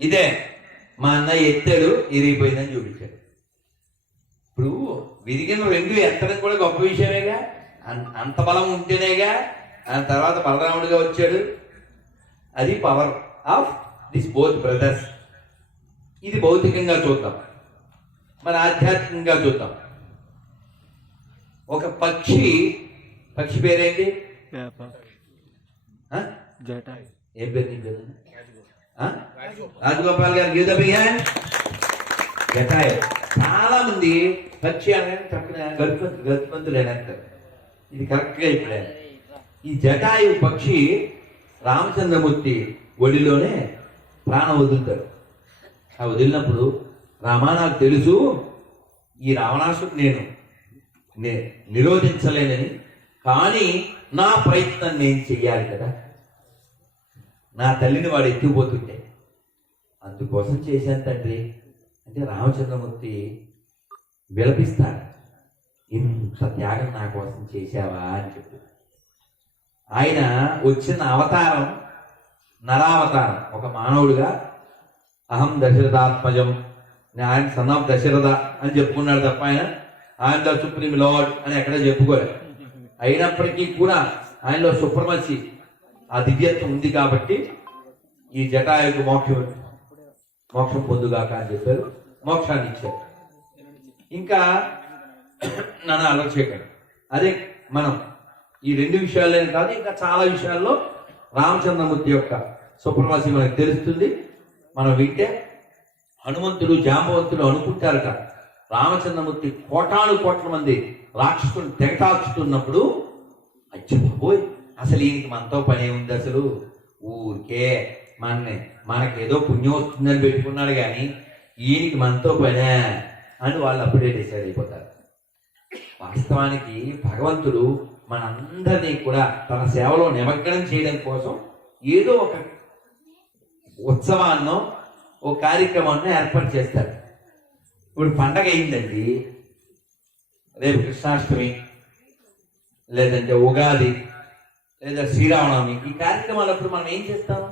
ఇదే మా అన్నయ్య ఎత్తాడు, ఇరిగిపోయిందని చూపించాడు. ఇప్పుడు విరిగిన 2 ఎత్తడం కూడా గొప్ప విషయమేగా. అంత బలం ఉంటేనేగా ఆ తర్వాత బలరాముడిగా వచ్చాడు. అది power of this both brothers. ఇది భౌతికంగా చూద్దాం. మరి ఆధ్యాత్మికంగా చూద్దాం. ఒక పక్షి పేరేంటి? ఏం పేరు నీ పేరు? Rajagopal garu give the big hand. Jatayu. చాలా మంది పక్షి అనగానే చక్కగా గరుత్మంతుడు అంటారు. ఇది కరెక్ట్ గా ఇప్పుడు ఈ జటాయు పక్షి రామచంద్రమూర్తి ఒడిలోనే ప్రాణం వదులుతాడు. ఆ వదిలినప్పుడు రామా నాకు తెలుసు ఈ రావణాసుడు నేను నిరోధించలేనని, కానీ నా ప్రయత్నం నేను చెయ్యాలి కదా, నా తల్లిని వాడు ఎత్తుకుపోతుంటే అందుకోసం చేశాను తండ్రి అంటే రామచంద్రమూర్తి విలపిస్తాడు, ఇంత త్యాగం నా కోసం చేశావా అని చెప్పి. ఆయన వచ్చిన అవతారం నరావతారం. ఒక మానవుడిగా అహం దశరథాత్మజం, ఆయన సన్ ఆఫ్ దశరథ అని చెప్పుకున్నాడు తప్ప ఆయన ద సుప్రీం లార్డ్ అని ఎక్కడ చెప్పుకోలేదు. అయినప్పటికీ కూడా ఆయనలో సుప్రమసి ఆ దివ్యత్వం ఉంది కాబట్టి ఈ జటాయుకు మోక్షం పొందుగాక అని చెప్పారు, మోక్షాన్ని ఇచ్చారు. ఇంకా నన్ను ఆలోచించకండి. అదే మనం ఈ 2 విషయాలనే కాదు ఇంకా చాలా విషయాల్లో రామచంద్రమూర్తి యొక్క సుప్రమసి మనకు తెలుస్తుంది. మనం వింటే హనుమంతుడు, జాంబవంతుడు అనుకుంటారట రామచంద్రమూర్తి కోట్ల మంది రాక్షసులు తెగటాచుతున్నప్పుడు, అచ్చి బాబోయ్ అసలు ఈయనకి మనతో పని ఉంది, అసలు ఊరికే మనకేదో పుణ్యం వస్తుందని పెట్టుకున్నాడు కానీ ఈయనకి మనతో పనే అని వాళ్ళు అప్పుడే డిసైడ్ అయిపోతారు. వాస్తవానికి భగవంతుడు మనందరినీ కూడా తన సేవలో నిమగ్నం చేయడం కోసం ఏదో ఒక ఉత్సవాన్నో ఓ కార్యక్రమాన్ని ఏర్పాటు చేస్తారు. ఇప్పుడు పండగ అయిందండి, రేపు కృష్ణాష్టమి, లేదంటే ఉగాది, లేదా శ్రీరామనవమి. ఈ కార్యక్రమాలప్పుడు మనం ఏం చేస్తాం?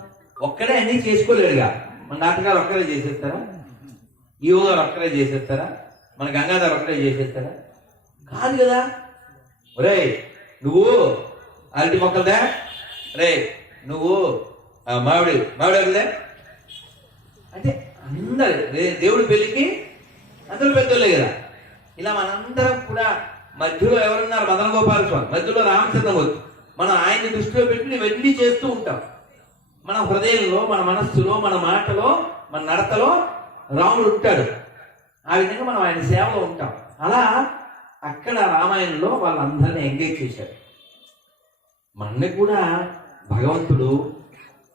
ఒక్కడే అన్నీ చేసుకోలేడుగా. మన నాటకాలు ఒక్కరే చేసేస్తారా? ఈవో గారు ఒక్కరే చేసేస్తారా? మన గంగాధర్ ఒక్కరే చేసేస్తారా? కాదు కదా. ఒరే నువ్వు అరటి మొక్కలదా, రే నువ్వు మామిడి ఒకదే అంటే అందరు దేవుడి పెళ్లికి అందరూ పెద్దోళ్ళే కదా. ఇలా మనందరం కూడా మధ్యలో ఎవరున్నారు? మదన గోపాల స్వామి, మధ్యలో రామచంద్రమూర్తి. మనం ఆయన్ని దృష్టిలో పెట్టి ఇవన్నీ చేస్తూ ఉంటాం. మన హృదయంలో, మన మనస్సులో, మన మాటలో, మన నడతలో రాముడు ఉంటాడు. ఆ విధంగా మనం ఆయన సేవలో ఉంటాం. అలా అక్కడ రామాయణంలో వాళ్ళందరినీ ఎంగేజ్ చేశారు. మనని కూడా భగవంతుడు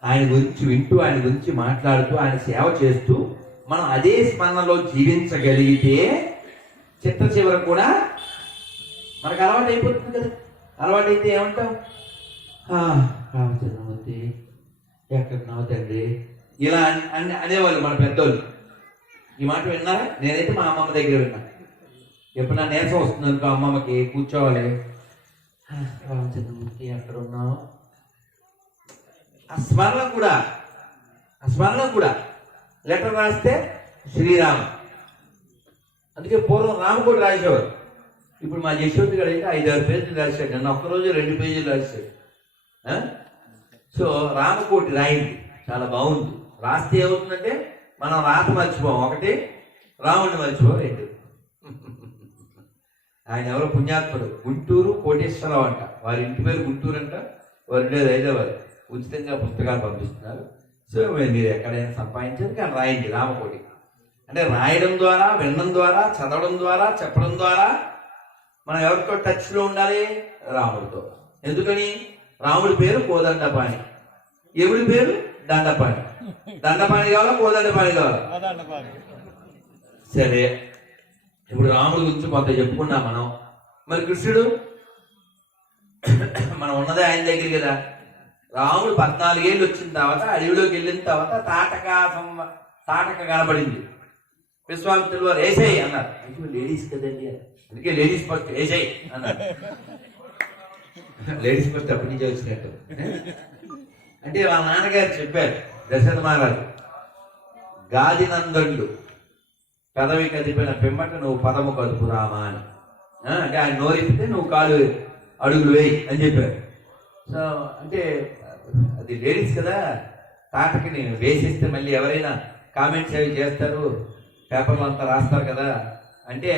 ఆయన గురించి వింటూ, ఆయన గురించి మాట్లాడుతూ, ఆయన సేవ చేస్తూ మనం అదే స్మరణలో జీవించగలిగితే చిట్ట చివర కూడా మనకు అలవాటు అయిపోతుంది కదా. అలవాటు అయితే ఏమంటాం? రామచంద్రమూర్తి ఎక్కడున్నావు తండ్రి, ఇలా అనేవాళ్ళు మన పెద్దోళ్ళు. ఈ మాట విన్నారా? నేనైతే మా అమ్మమ్మ దగ్గర విన్నా. ఎప్పుడు నా నీరసం వస్తుంది అనుకో అమ్మమ్మకి, కూర్చోవాలి, రామచంద్రమూర్తి ఎక్కడున్నావు. ఆ స్మరణ కూడా లెటర్ రాస్తే శ్రీరామ్. అందుకే పూర్వం రామకోటి రాసేవారు. ఇప్పుడు మా యశోద్ గారు అయితే 5-6 పేజీలు రాశాడు. నన్ను ఒక్కరోజు 2 పేజీలు రాశాడు. సో రామకోటి రాయింది, చాలా బాగుంది. రాస్తే ఏమవుతుందంటే మనం రాత మర్చిపోం, ఒకటి రాముడిని మర్చిపోం, 2. ఆయన ఎవరో పుణ్యాత్ముడు, గుంటూరు కోటేశ్వరరావు అంట. వారి ఇంటి పేరు గుంటూరు అంట, వారి ఉండేది హైదరాబాద్. ఉచితంగా పుస్తకాలు పంపిస్తున్నారు. సో మీరు ఎక్కడైనా సంపాదించారు కానీ రాయండి రామకోటి. అంటే రాయడం ద్వారా, వినడం ద్వారా, చదవడం ద్వారా, చెప్పడం ద్వారా మనం ఎవరితో టచ్లో ఉండాలి? రాముడితో. ఎందుకని? రాముడి పేరు కోదండపాణి, ఎవడి పేరు దండపాణి. దండపాణి కావాలా, కోదండపాణి కావాలా? సరే ఇప్పుడు రాముడి గురించి కొంత చెప్పుకున్నాం మనం. మరి కృష్ణుడు మనం ఉన్నదే ఆయన దగ్గర కదా. రాముడు 14 ఏళ్ళు వచ్చిన తర్వాత అడవిలోకి వెళ్ళిన తర్వాత తాటక కనబడింది. విశ్వామిత్రులు వారు ఏసేయ్ అన్నారు. అంటే లేడీస్ కదండి, అందుకే లేడీస్ ఫస్ట్ ఏసేయ్ అన్నారు. లేడీస్ ఫస్ట్ అప్పటి నుంచి వచ్చినట్టు. అంటే వాళ్ళ నాన్నగారు చెప్పారు దశరథ మహారాజు, గాదినందనుడు పెదవి కదిపిన పిమ్మట నువ్వు పదము కదుపు రామా అని. అంటే ఆయన నోరెత్తితే నువ్వు కాలు అడుగులు వేయి అని చెప్పారు. సో అంటే అది లేడీస్ కదా, తాటకిని వేసిస్తే మళ్ళీ ఎవరైనా కామెంట్స్ అవి చేస్తారు, పేపర్లో అంతా రాస్తారు కదా. అంటే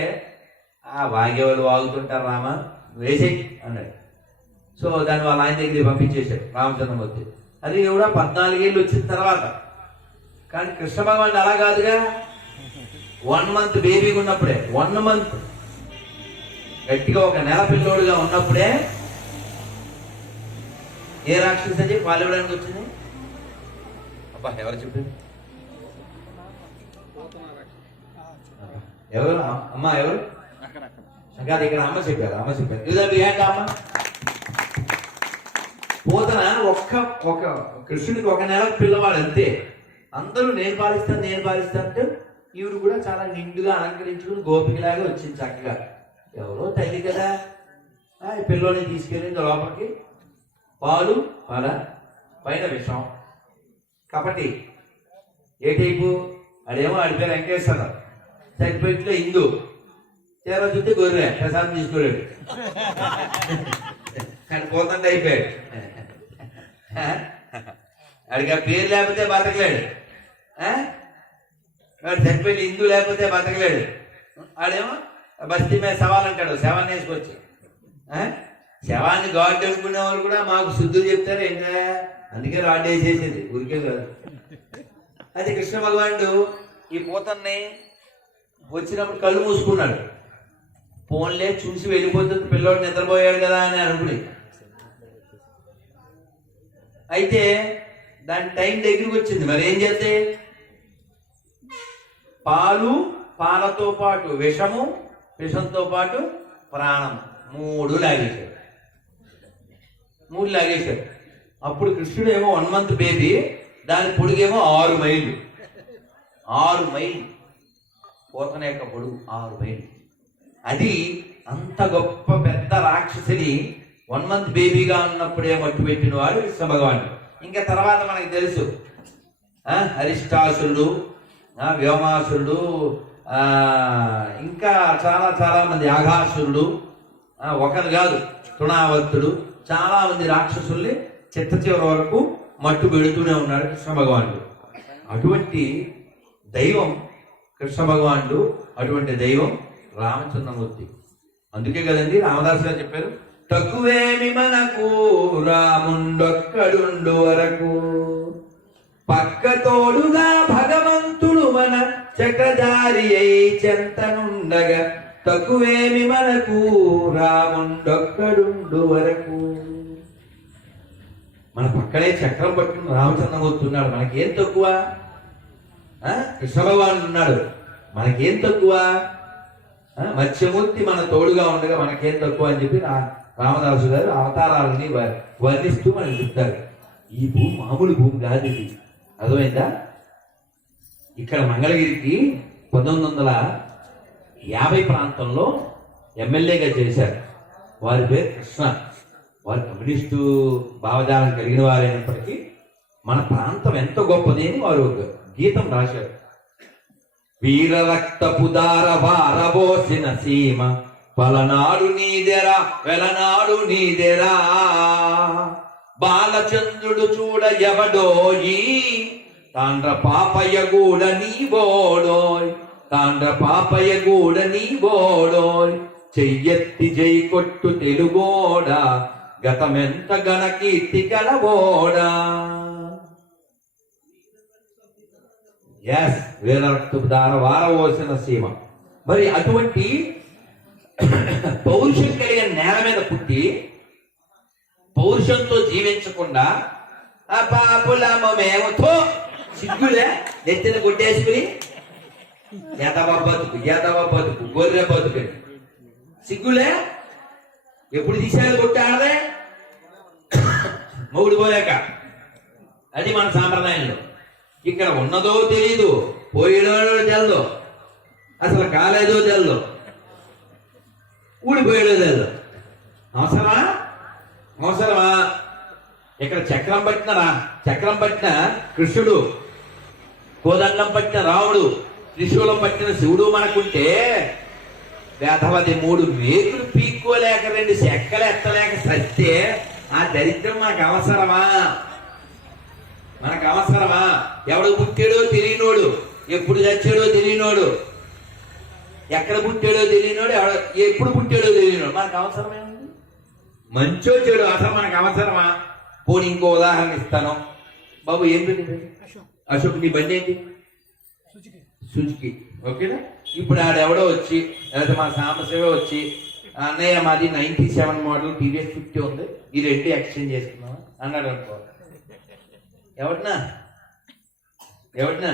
వాగేవాళ్ళు వాగుతుంటారు, రామా వేసేయి అన్నాడు. సో దాన్ని వాళ్ళ ఆయన దగ్గరికి పంపించేశాడు రామచంద్రమూర్తి. అది కూడా 14 ఏళ్ళు వచ్చిన తర్వాత. కానీ కృష్ణ భగవాన్ అలా కాదుగా, 1 మంత్ బేబీగా ఉన్నప్పుడే, 1 మంత్ గట్టిగా ఒక నెల పిల్లోడుగా ఉన్నప్పుడే ఏ రాక్షసు అని పాలు ఇవ్వడానికి వచ్చింది? అబ్బా ఎవరు చెప్పింది? ఎవరు అమ్మ? ఎవరు? కాదు, ఇక్కడ అమ్మ చెప్పారు. ఇదేంటి అమ్మ? పోతన ఒక కృష్ణుడికి 1 నెల పిల్లవాడు అంతే. అందరూ నేను పాలిస్తాను అంటే ఈవిడు కూడా చాలా నిండుగా అలంకరించుకుని గోపికలాగా వచ్చింది చక్కగా. ఎవరో తల్లి కదా, పిల్లోని తీసుకెళ్ళింది లోపలికి. పాలు పైన విషం. కాబట్టి ఏ టైపు? అడేమో ఆడి పేరు వెంకటేశ్వరరావు, సర్టిఫికెట్లో ఇందు, తీరా చూస్తే గొర్రె ప్రసాదం తీసుకోలేడు. కానీ పోతంటే అయిపోయాడు. అడిగి ఆ పేరు లేకపోతే బతకలేడు, వాడు చనిపోయి ఇందు లేకపోతే బతకలేడు. ఆడేమో బస్తీ మీద శవాలు అంటాడు, శవాన్ని వేసుకొచ్చి. శవాన్ని గాడ్ అనుకునే వాళ్ళు కూడా మాకు శుద్ధులు చెప్తారు ఇంకా, అందుకే రాడ్ వేసేసేది, ఊరికే కాదు. అది కృష్ణ భగవానుడు ఈ పూతన్ని వచ్చినప్పుడు కళ్ళు మూసుకున్నాడు. ఫోన్లే చూసి వెళ్ళిపోతుంది, పిల్లోడు నిద్రపోయాడు కదా అని అనుకుని. అయితే దాని టైం దగ్గరికి వచ్చింది. మరి ఏం చేస్తే పాలతో పాటు విషంతో పాటు ప్రాణం 3 లాగేశాడు. అప్పుడు కృష్ణుడు ఏమో 1 మంత్ బేబీ, దాని పొడుగేమో 6 మైళ్ళు. 6 మైళ్ళు పోతన యొక్క పొడుగు 6 మైళ్ళు. అది అంత గొప్ప పెద్ద రాక్షసిని 1 మంత్ బేబీగా ఉన్నప్పుడే మట్టు పెట్టిన వాడు కృష్ణ భగవానుడు. ఇంకా తర్వాత మనకి తెలుసు, అరిష్టాసురుడు, వ్యోమాసురుడు, ఇంకా చాలా మంది, ఆఘాసురుడు, ఒకరు కాదు తృణావర్తుడు, చాలా మంది రాక్షసుల్ని చిట్ట చివరి వరకు మట్టు పెడుతూనే ఉన్నాడు కృష్ణ భగవానుడు. అటువంటి దైవం కృష్ణ భగవానుడు, అటువంటి దైవం రామచంద్రమూర్తి. అందుకే కదండి రామదాసు గారు చెప్పారు, తక్కువేమి మనకు రాముండొక్కడుండు వరకు, పక్క తోడుగా భగవంతుడు మన చక్రధారి అయి చెంతనుండగా, తక్కువేమి మనకు రాముండొక్కడుండు వరకు. మన పక్కనే చక్రం పట్టుకుని రామచంద్రమూర్తి ఉన్నాడు, మనకేం తక్కువ? కృష్ణ భగవానుడు ఉన్నాడు, మనకేం తక్కువ? మత్స్యమూర్తి మన తోడుగా ఉండగా మనకేం తక్కువ అని చెప్పి రామదాసు గారు అవతారాలని వర్ణిస్తూ మనకి చెప్తారు. ఈ భూమి మామూలు భూమి కాదు, ఇది అర్థమైందా? ఇక్కడ మంగళగిరికి 1950 ప్రాంతంలో ఎమ్మెల్యేగా చేశారు. వారి పేరు కృష్ణ. వారు కమ్యూనిస్టు భావజాలం కలిగిన వారైనప్పటికీ మన ప్రాంతం ఎంత గొప్పది అని వారు గీతం రాశారు. వీర రక్తపు దార వారబోసిన సీమ, పలనాడు నీదెరా వెలనాడు నీదెరా, బాలచంద్రుడు చూడ ఎవడోయి, తాండ్ర పాపయ్య గూడ నీవోడోయ్, తాండ్ర పాపయ్య గూడ నీవోడోయ్, చెయ్యెత్తి జై కొట్టు తెలుగోడా, గతమెంత గణకీర్తి కలవోడా. ఎస్, వీరరక్తపు దార వారబోసిన సీమ. మరి అటువంటి పౌరుషం కలిగిన నేల మీద పుట్టి పౌరుషంతో జీవించకుండా ఆ పాపులమేమో సిగ్గులే నెత్తిన కొట్టేసుకుని ఎదవ బతుకు గొర్రె బతుకు. సిగ్గులే? ఎప్పుడు తీసేది కొట్టాడదే మొగుడు పోయాక. అది మన సాంప్రదాయంలో. ఇక్కడ ఉన్నదో తెలీదు, పోయినో తెలదు, అసలు కాలేదో తెలదు, ఊడిపోయేదో తెలదు. అవసరమా? ఇక్కడ చక్రం పట్టిన కృష్ణుడు, కోదండం పట్టిన రాముడు, త్రిశూలం పట్టిన శివుడు మనకుంటే వేధవది 3 మేకులు పీక్కోలేక 2 చెక్కలు ఎత్తలేక సత్తే ఆ దరిద్రం మనకు అవసరమా? ఎవడు పుట్టాడో తెలియనోడు, ఎప్పుడు చచ్చాడో తెలియనోడు, ఎక్కడ పుట్టాడో తెలియనోడు, ఎప్పుడు పుట్టాడో తెలియనోడు మనకు అవసరమేముంది? మంచో చెడు అసలు మనకు అవసరమా? పోనీ ఇంకో ఉదాహరణ ఇస్తాను బాబు. ఏం పెట్టింది? అశోక్. నీ బండి ఏంటి? సుజుకి. ఓకేనా? ఇప్పుడు ఆడెవడో వచ్చి, లేదా మా సాంబశివే వచ్చి, అన్నయ్య మాది 97 మోడల్ టీవీఎస్ 50 ఉంది, ఈ 2 ఎక్స్చేంజ్ చేసుకున్నాం అన్నాడు అనుకో. ఎవరినా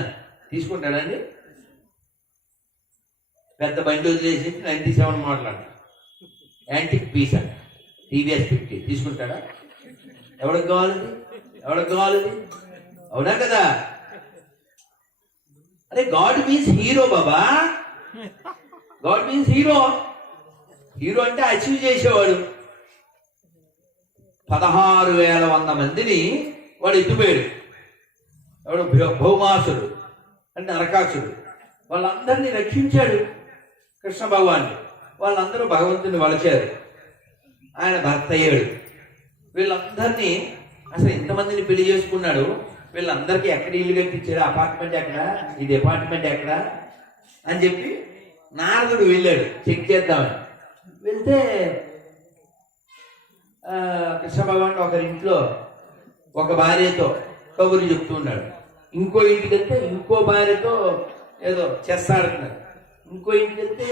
తీసుకుంటాడండి? పెద్ద బండి వదిలేసి 97 మోడల్ అంట, యాంటిక్ పీస్ అంట, టీవీఎస్ 50 తీసుకుంటాడా? ఎవరికి కావాలి? అవునా కదా? అరే గాడ్ మీన్స్ హీరో బాబా. గాడ్ మీన్స్ హీరో అంటే అచీవ్ చేసేవాడు. 16,100 మందిని వాడు ఎత్తుపోయాడు. ఎవడు? భౌమాసుడు అంటే నరకాసుడు. వాళ్ళందరినీ రక్షించాడు కృష్ణ భగవానుడు. వాళ్ళందరూ భగవంతుని వలచారు, ఆయన భర్త అయ్యాడు. వీళ్ళందరినీ అసలు ఇంతమందిని పెళ్లి చేసుకున్నాడు. వీళ్ళందరికీ ఎక్కడ ఇల్లు కట్టించాడు? అపార్ట్మెంట్ ఎక్కడ, ఈ డిపార్ట్మెంట్ ఎక్కడ అని చెప్పి నారదుడు వెళ్ళాడు చెక్ చేద్దామని. వెళ్తే కృష్ణ భగవాన్ ఒకరింట్లో ఒక భార్యతో కబుర్లు చెప్తూ ఉన్నాడు. ఇంకో ఇంటికి వెళ్తే ఇంకో భార్యతో ఏదో చెస్ ఆడుతున్నాడు. ఇంకో ఇంటికి వెళ్తే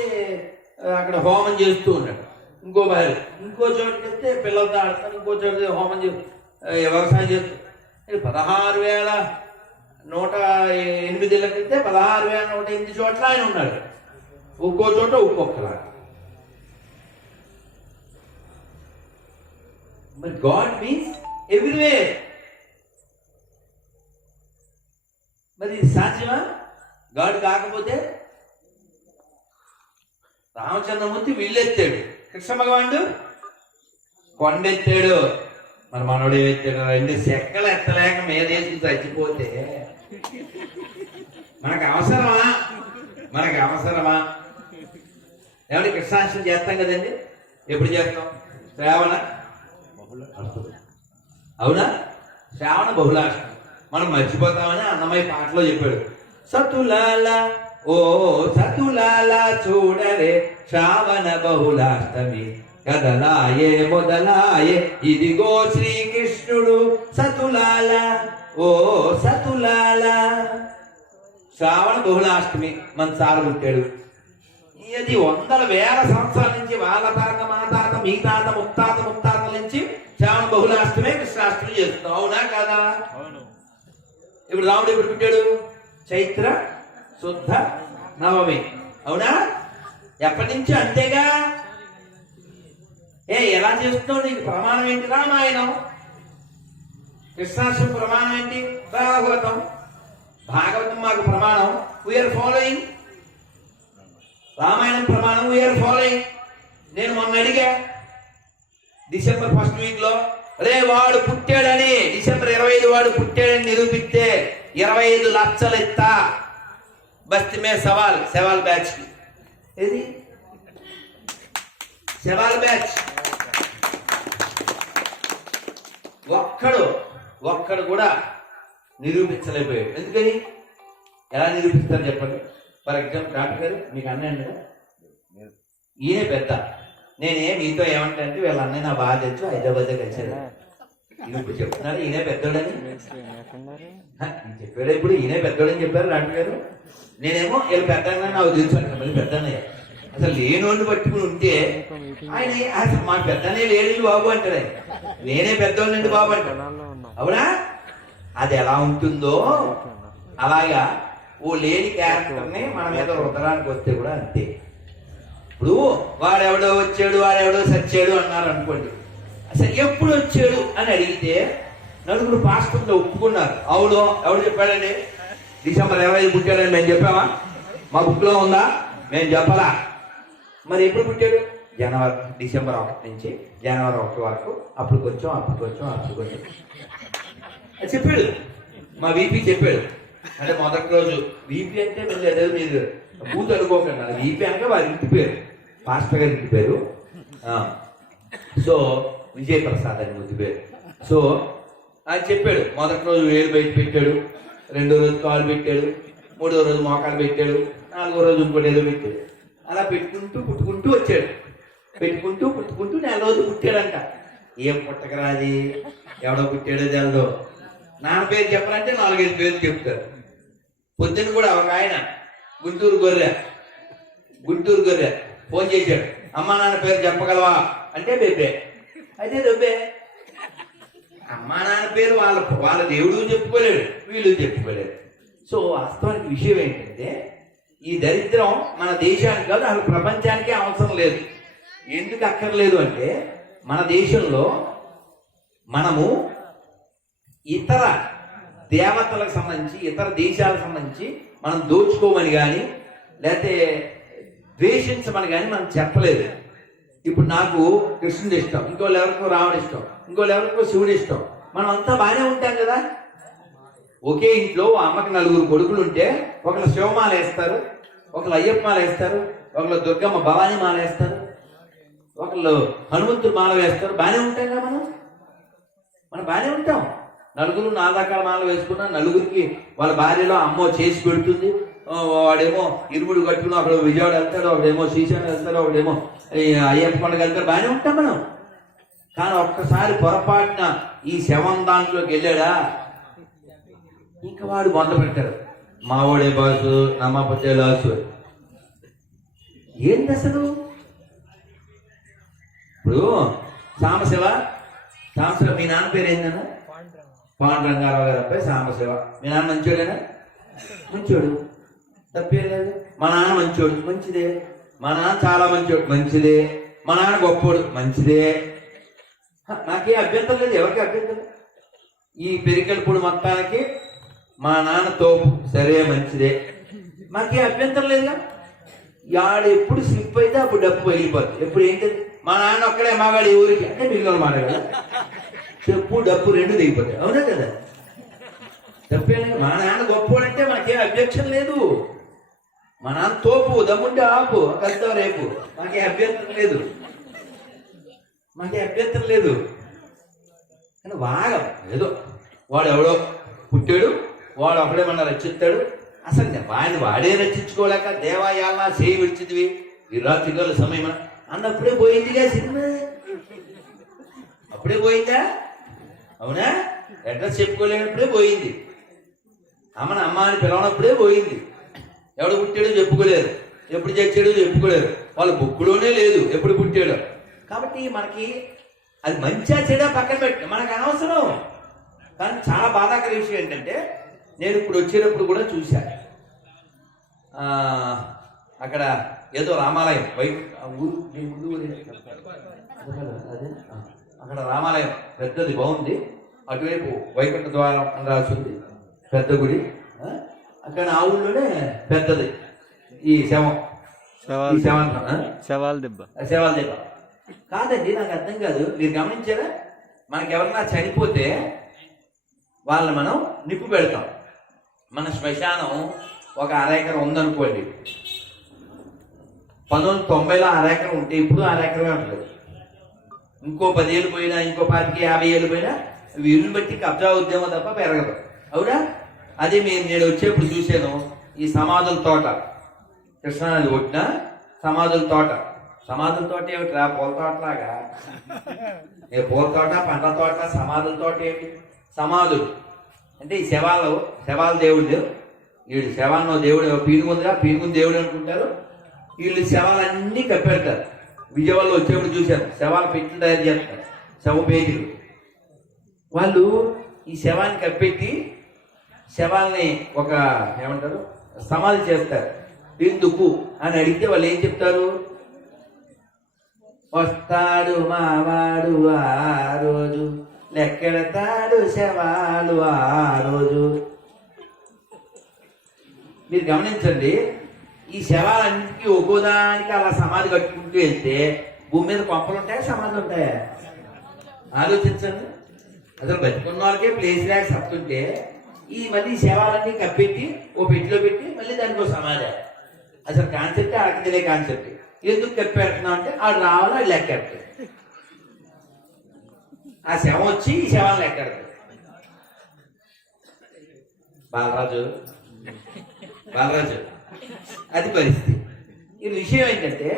అక్కడ హోమం చేస్తూ ఉన్నాడు ఇంకో భార్య. ఇంకో చోటుకి వెళ్తే పిల్లలతో ఆడుతాడు. ఇంకో చోట హోమం వ్యవసాయం చేస్తూ 16,108 వెళ్తే 16,108 చోట్ల ఆయన ఉన్నాడు. ఒక్కో చోట ఒక్కొక్కలా. మరి గాడ్ మీన్స్ ఎవ్రీవేర్. మరి ఇది సాధ్యమా? గాడ్ కాకపోతే రామచంద్రమూర్తి విల్లెత్తాడు, కృష్ణ భగవానుడు కొండెత్తాడు. మరి మనోడు ఏమెత్తాడు? 2 చెక్కలు ఎత్తలేక మీదేసి చచ్చిపోతే మనకు అవసరమా? ఏమంటే కృష్ణాష్టమి చేస్తాం కదండి. ఎప్పుడు చేస్తాం? శ్రావణ బహుళాష్టమి. అవునా? శ్రావణ బహుళాష్టమి. మనం మర్చిపోతామని అన్నమయ్య పాటలో చెప్పాడు. సతులాల ఓ సతులాల చూడరే శ్రావణ బహుళాష్టమి కదలాయే మొదలాయే ఇదిగో శ్రీకృష్ణుడు సతులాల ఓ సతులాల. శ్రావణ బహుళాష్టమి మన సారు పుట్టాడు. ఇది 100,000 సంవత్సరాల నుంచి వాళ్ళ తాత, మా తాత, మీ తాత, ముత్తాతల నుంచి శ్రావణ బహుళాష్టమి కృష్ణాష్టమి చేస్తున్నాం. అవునా కాదా? ఇప్పుడు రాముడు ఎప్పుడు పుట్టాడు? చైత్ర శుద్ధ నవమి. అవునా? ఎప్పటి నుంచి? అంతేగా. ఎలా చేస్తున్నావు? నీకు ప్రమాణం ఏంటి? రామాయణం. కృష్ణాష్టమి ప్రమాణం ఏంటి? భాగవతం మాకు ప్రమాణం. We are following. రామాయణం ప్రమాణం, వీఆర్ ఫాలోయింగ్. నేను మొన్న అడిగా డిసెంబర్ 1st వీక్లో, అరే వాడు పుట్టాడని, డిసెంబర్ 25 వాడు పుట్టాడని నిరూపిస్తే 25 లక్షలు ఇస్తా. బస్తీ మే సవాల్ బ్యాచ్ కి. ఏది సవాల్ బ్యాచ్? ఒక్కడు కూడా నిరూపించలేకపోయాడు. ఎందుకని? ఎలా నిరూపిస్తారు చెప్పండి? ఫర్ ఎగ్జాంపుల్ డాక్టర్ గారు, మీకు అన్నయ్య కదా, ఈయనే పెద్ద. నేనే మీతో ఏమంటే వీళ్ళ అన్నయ్య నా బాగా తెచ్చు హైదరాబాద్ కలిసారు. ఇప్పుడు చెప్తున్నారు ఈయనే పెద్దోడని. చెప్పాడు ఇప్పుడు ఈయనే పెద్దోడని చెప్పారు డాక్టర్ గారు. నేనేమో వీళ్ళు పెద్ద నాకు తెలుసు అంటే మళ్ళీ పెద్ద అన్నయ్య. అసలు లేనోళ్ళు పట్టుకుని ఉంటే ఆయన అసలు మా పెద్దనే లేడండి బాబు అంటాడు. ఆయన నేనే పెద్దోళ్ళండి బాబు అంటాడు. అవునా? అది ఎలా ఉంటుందో అలాగా ఓ లేని క్యారెక్టర్ని మన మీద రుద్దడానికి వస్తే కూడా అంతే. ఇప్పుడు వాడెవడో వచ్చాడు వాడెవడో సచ్చాడు అన్నారు అనుకోండి, అసలు ఎప్పుడు వచ్చాడు అని అడిగితే నలుగురు పాస్టర్లు ఒప్పుకున్నారు. అవును, ఎవడు చెప్పాడండి డిసెంబర్ 25 పుట్టాడని మేము చెప్పామా? మా బుక్లో ఉందా? మేము చెప్పలా. మరి ఎప్పుడు పుట్టాడు? డిసెంబర్ 1 నుంచి జనవరి 1 వరకు, అప్పుడు కొంచెం చెప్పాడు. మా వీపీ చెప్పాడు. అంటే మొదటి రోజు వీపీ అంటే మీరు బూత్ అనుకోకండి, అది వీపీ అనగా వారి ఇంటి పేరు, పాస్టర్ గారి ఇంటి పేరు. సో విజయప్రసాద్ అని ముద్దు పేరు. సో ఆయన చెప్పాడు. మొదటి రోజు వేలు బయట పెట్టాడు, రెండో రోజు కాలు పెట్టాడు, మూడో రోజు మోకాలు పెట్టాడు, నాలుగో రోజు ఇంకోటి ఏదో పెట్టాడు. అలా పుట్టుకుంటూ వచ్చాడు. పుట్టుకుంటూ 4 రోజులు పుట్టాడంట. ఏం పుట్టకరాది, ఎవడో పుట్టాడో తెలదో. నాన్న పేరు చెప్పాలంటే 4-5 పేర్లు చెప్తారు. పొద్దున్న కూడా ఒక ఆయన గుంటూరు గొర్రె ఫోన్ చేశాడు. అమ్మా నాన్న పేరు చెప్పగలవా అంటే బెబ్బే. అయితే దొబ్బే. అమ్మా నాన్న పేరు వాళ్ళ దేవుడు చెప్పుకోలేడు, వీళ్ళు చెప్పుకోలేడు. సో వాస్తవానికి విషయం ఏంటంటే ఈ దరిద్రం మన దేశానికి కాదు, అసలు ప్రపంచానికే అవసరం లేదు. ఎందుకు అక్కర్లేదు అంటే మన దేశంలో మనము ఇతర దేవతలకు సంబంధించి ఇతర దేశాలకు సంబంధించి మనం దోచుకోమని కానీ లేకపోతే ద్వేషించమని కానీ మనం చెప్పలేదు. ఇప్పుడు నాకు కృష్ణుడు ఇష్టం, ఇంకోళ్ళు ఎవరికో రాముడు ఇష్టం, ఇంకోళ్ళు ఎవరికో శివుడు ఇష్టం. మనం అంతా బాగానే ఉంటాం కదా. ఒకే ఇంట్లో అమ్మకి 4 కొడుకులు ఉంటే ఒకళ్ళు శివమాల వేస్తారు, ఒకళ్ళు అయ్యప్ప మాల వేస్తారు, ఒకళ్ళు దుర్గమ్మ భవానీ మాల వేస్తారు, ఒకళ్ళు హనుమంతుడు మాల వేస్తారు. బాగానే ఉంటాం కదా మనం బాగానే ఉంటాం. 4 4 రకాల మాల వేసుకున్నా 4కి వాళ్ళ భార్యలో అమ్మో చేసి పెడుతుంది. వాడేమో ఇరుముడు కట్టుకుని అక్కడ విజయవాడ వెళ్తాడు, ఒకడేమో శ్రీశైలం వెళ్తాడు, ఒకడేమో అయ్యప్ప కొండకి వెళ్తాడు. బాగానే ఉంటాం మనం. కానీ ఒక్కసారి పొరపాటున ఈ శవం దాంట్లోకి వెళ్ళాడా ఇంకా వాడు మొదలు పెట్టాడు. మావోడే బాసు, నమ్మపతే లాసు. ఏంటి అసలు? ఇప్పుడు సాంబశివ మీ నాన్న పేరు ఏందన్నా? పాండురంగారావు గారు అబ్బాయి సాంబశివ. మీ నాన్న మంచోడేనా? మంచోడు, తప్పేం లేదు. మా నాన్న మంచోడు, మంచిదే. మా నాన్న చాలా మంచోడు, మంచిదే. మా నాన్న గొప్పోడు, మంచిదే. నాకే అభ్యంతరం లేదు, ఎవరికి అభ్యంతరం. ఈ పెరికల్పూడి మొత్తానికి మా నాన్న తోపు, సరే మంచిదే, మాకే అభ్యంతరం లేదుగా. యాడు ఎప్పుడు స్లిప్ అయితే అప్పుడు డబ్బు వెళ్ళిపోతుంది. ఎప్పుడు ఏంటది? మా నాన్న ఒక్కడే మగాడు ఈ ఊరికి అంటే మిగిలిన మాట కదా, చెప్పు డబ్బు 2 దిగిపోతాయి. అవునా కదా? తప్పేం. మా నాన్న గొప్పోడంటే మనకేం అబ్జెక్షన్ లేదు. మా నాన్న తోపు, దమ్ముంటే ఆపు, కలుద్దాం రేపు, మాకే అభ్యంతరం లేదు. కానీ వాగం ఏదో వాడు ఎవడో పుట్టాడు, వాడు ఒకడేమన్నా రచిస్తాడు. అసలు వాడే రచించుకోలేక దేవాయాలనా చేయి విడిచిదివి ఈ రాత్రికాల సమయం అన్నప్పుడే పోయిందిగా సినిమా. అప్పుడే పోయిందా? అవునా? అడ్రస్ చెప్పుకోలేనప్పుడే పోయింది. అమ్మని అమ్మ అని పిలవనప్పుడే పోయింది. ఎవడు పుట్టాడో చెప్పుకోలేరు, ఎప్పుడు చచ్చాడో చెప్పుకోలేరు, వాళ్ళ బుక్కులోనే లేదు ఎప్పుడు పుట్టాడో. కాబట్టి మనకి అది మంచిగా చెడా పక్కన పెట్టి మనకు అనవసరం. కానీ చాలా బాధాకర విషయం ఏంటంటే నేను ఇప్పుడు వచ్చేటప్పుడు కూడా చూశాను. అక్కడ ఏదో రామాలయం అక్కడ రామాలయం పెద్దది బాగుంది. అటువైపు వైకుంఠ ద్వారం అని రాసింది, పెద్ద గుడి. అక్కడ ఆ ఊళ్ళోనే పెద్దది ఈ శవాల దెబ్బ కాదండి. నాకు అర్థం కాదు, మీరు గమనించారా? మనకి ఎవరన్నా చనిపోతే వాళ్ళని మనం నిప్పు పెడతాం. మన శ్మశానం ఒక 1/2 ఎకరం ఉందనుకోండి. 1990లో 1/2 ఎకరం ఉంటే ఇప్పుడు 1/2 ఎకరమే ఉంటుంది. ఇంకో 10 ఏళ్ళు పోయినా, ఇంకో 50 ఏళ్ళు పోయినా వీళ్ళని బట్టి కబ్జా ఉద్యమం తప్ప పెరగదు. అవునా? అదే నేను వచ్చేప్పుడు చూశాను ఈ సమాధుల తోట, కృష్ణానది ఒడ్డున సమాధుల తోట. సమాధుల తోట ఏమిటి? పూల తోటలాగా. పూల తోట, పండ్ల తోట, సమాధుల తోట ఏమిటి? సమాధులు అంటే ఈ శవాల దేవుడు. వీళ్ళు శవాల్లో దేవుడు పీనుగుందిగా, పీనుగుంది దేవుడు అనుకుంటారు. వీళ్ళు శవాలన్నీ కప్పెడతారు. విజయవాడలో వచ్చేప్పుడు చూశారు, శవాల పెట్టి తయారు చేస్తారు, శవ పేజీలు. వాళ్ళు ఈ శవాన్ని కప్పెట్టి శవాల్ని ఒక ఏమంటారు సమాధి చేస్తారు. ఎందుకు అని అడిగితే వాళ్ళు ఏం చెప్తారు? వస్తాడు మావాడు ఆ రోజు, లెక్కెడతాడు శవాలు ఆ రోజు. మీరు గమనించండి, ఈ శవాలన్నింటికి ఒక్కోదానికి అలా సమాధి కట్టుకుంటూ వెళ్తే భూమి మీద కొంపలు ఉంటాయా, సమాధులు ఉంటాయా? ఆలోచించండి. అసలు బతుకున్న వాళ్ళకే ప్లేస్ లేక సత్తుంటే ఈ మళ్ళీ శవాలన్నీ కప్పెట్టి ఓ పెట్టిలో పెట్టి మళ్ళీ దానికి ఒక సమాధి. అసలు కాన్సెప్ట్ ఆడికి తెలియ కాన్సెప్ట్. ఎందుకు కప్పెడుతున్నాం అంటే ఆడు రావాలి, ఆడు లెక్కెడతాడు. ఆ శవం వచ్చి ఈ శవాలను లెక్కెడతాడు. బాలరాజు అది పరిస్థితి. ఈ విషయం ఏంటంటే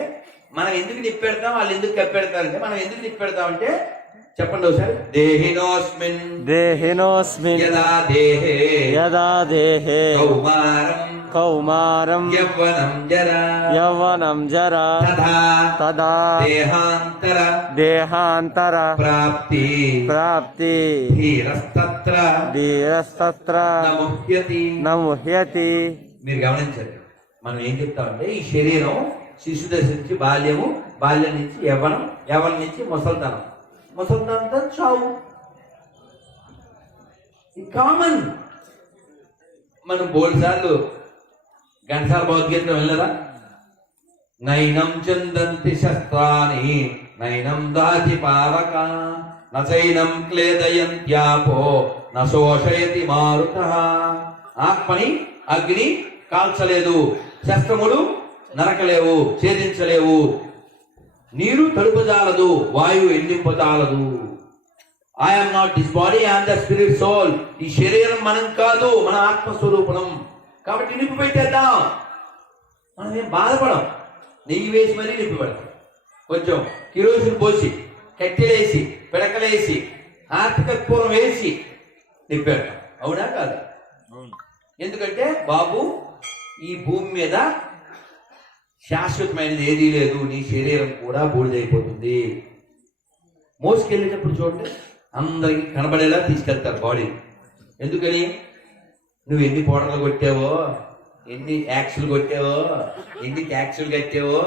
మనం ఎందుకు నిప్పెడతాం, వాళ్ళు ఎందుకు కప్పెడతారంటే, మనం ఎందుకు నిప్పెడతామంటే చెప్పండి ఒకసారి. దేహినోస్మిన్ యదా దేహే కౌమారం యవ్వనం జరా తదా దేహాంతర ప్రాప్తి ధీరస్తత్ర నముహ్యతి. మీరు గమనించండి, మనం ఏం చెప్తామంటే ఈ శరీరం శిశు దశ నుంచి బాల్యము, బాల్యం నుంచి యవ్వనం, యవ్వనం నుంచి ముసల్తనం, ముసల్తనంతో చావు. ఇది కామన్. మనం బోల్సార్లు గంటసాల భగవద్గీత వెళ్ళరా? నైనం చందంతి శస్త్రాని నైనం దాచి పావక నైనం క్లేదయంత్యాపో నశోషయతి మారుత. ఆత్మని అగ్ని కాల్చలేదు, శస్త్రములు నరకలేవు, ఛేదించలేవు, నీరు తడుపుజాలదు, వాయువు ఎండింపజాలదు. I am not this body, I am the spirit soul. ఈ శరీరం మనం కాదు, మన ఆత్మస్వరూపణం. కాబట్టి నిప్పు పెట్టేద్దాం. మనం ఏం బాధపడం. నెయ్యి వేసి మరీ నిప్పు పెడతాం. కొంచెం కిరోసిన్ పోసి, కట్టెలేసి, పిడకలేసి, ఆర్తికర్పూరం వేసి నిప్పు పెడతాం. అవునా కాదు? ఎందుకంటే బాబు, ఈ భూమి మీద శాశ్వతమైనది ఏదీ లేదు. నీ శరీరం కూడా బూడిదైపోతుంది. మోసుకెళ్ళేటప్పుడు చూడండి, అందరికి కనబడేలా తీసుకెళ్తారు బాడీ. ఎందుకని? నువ్వు ఎన్ని పౌడర్లు కొట్టావో, ఎన్ని యాక్సులు కొట్టావో, ఎన్ని ట్యాక్సులు కట్టావో,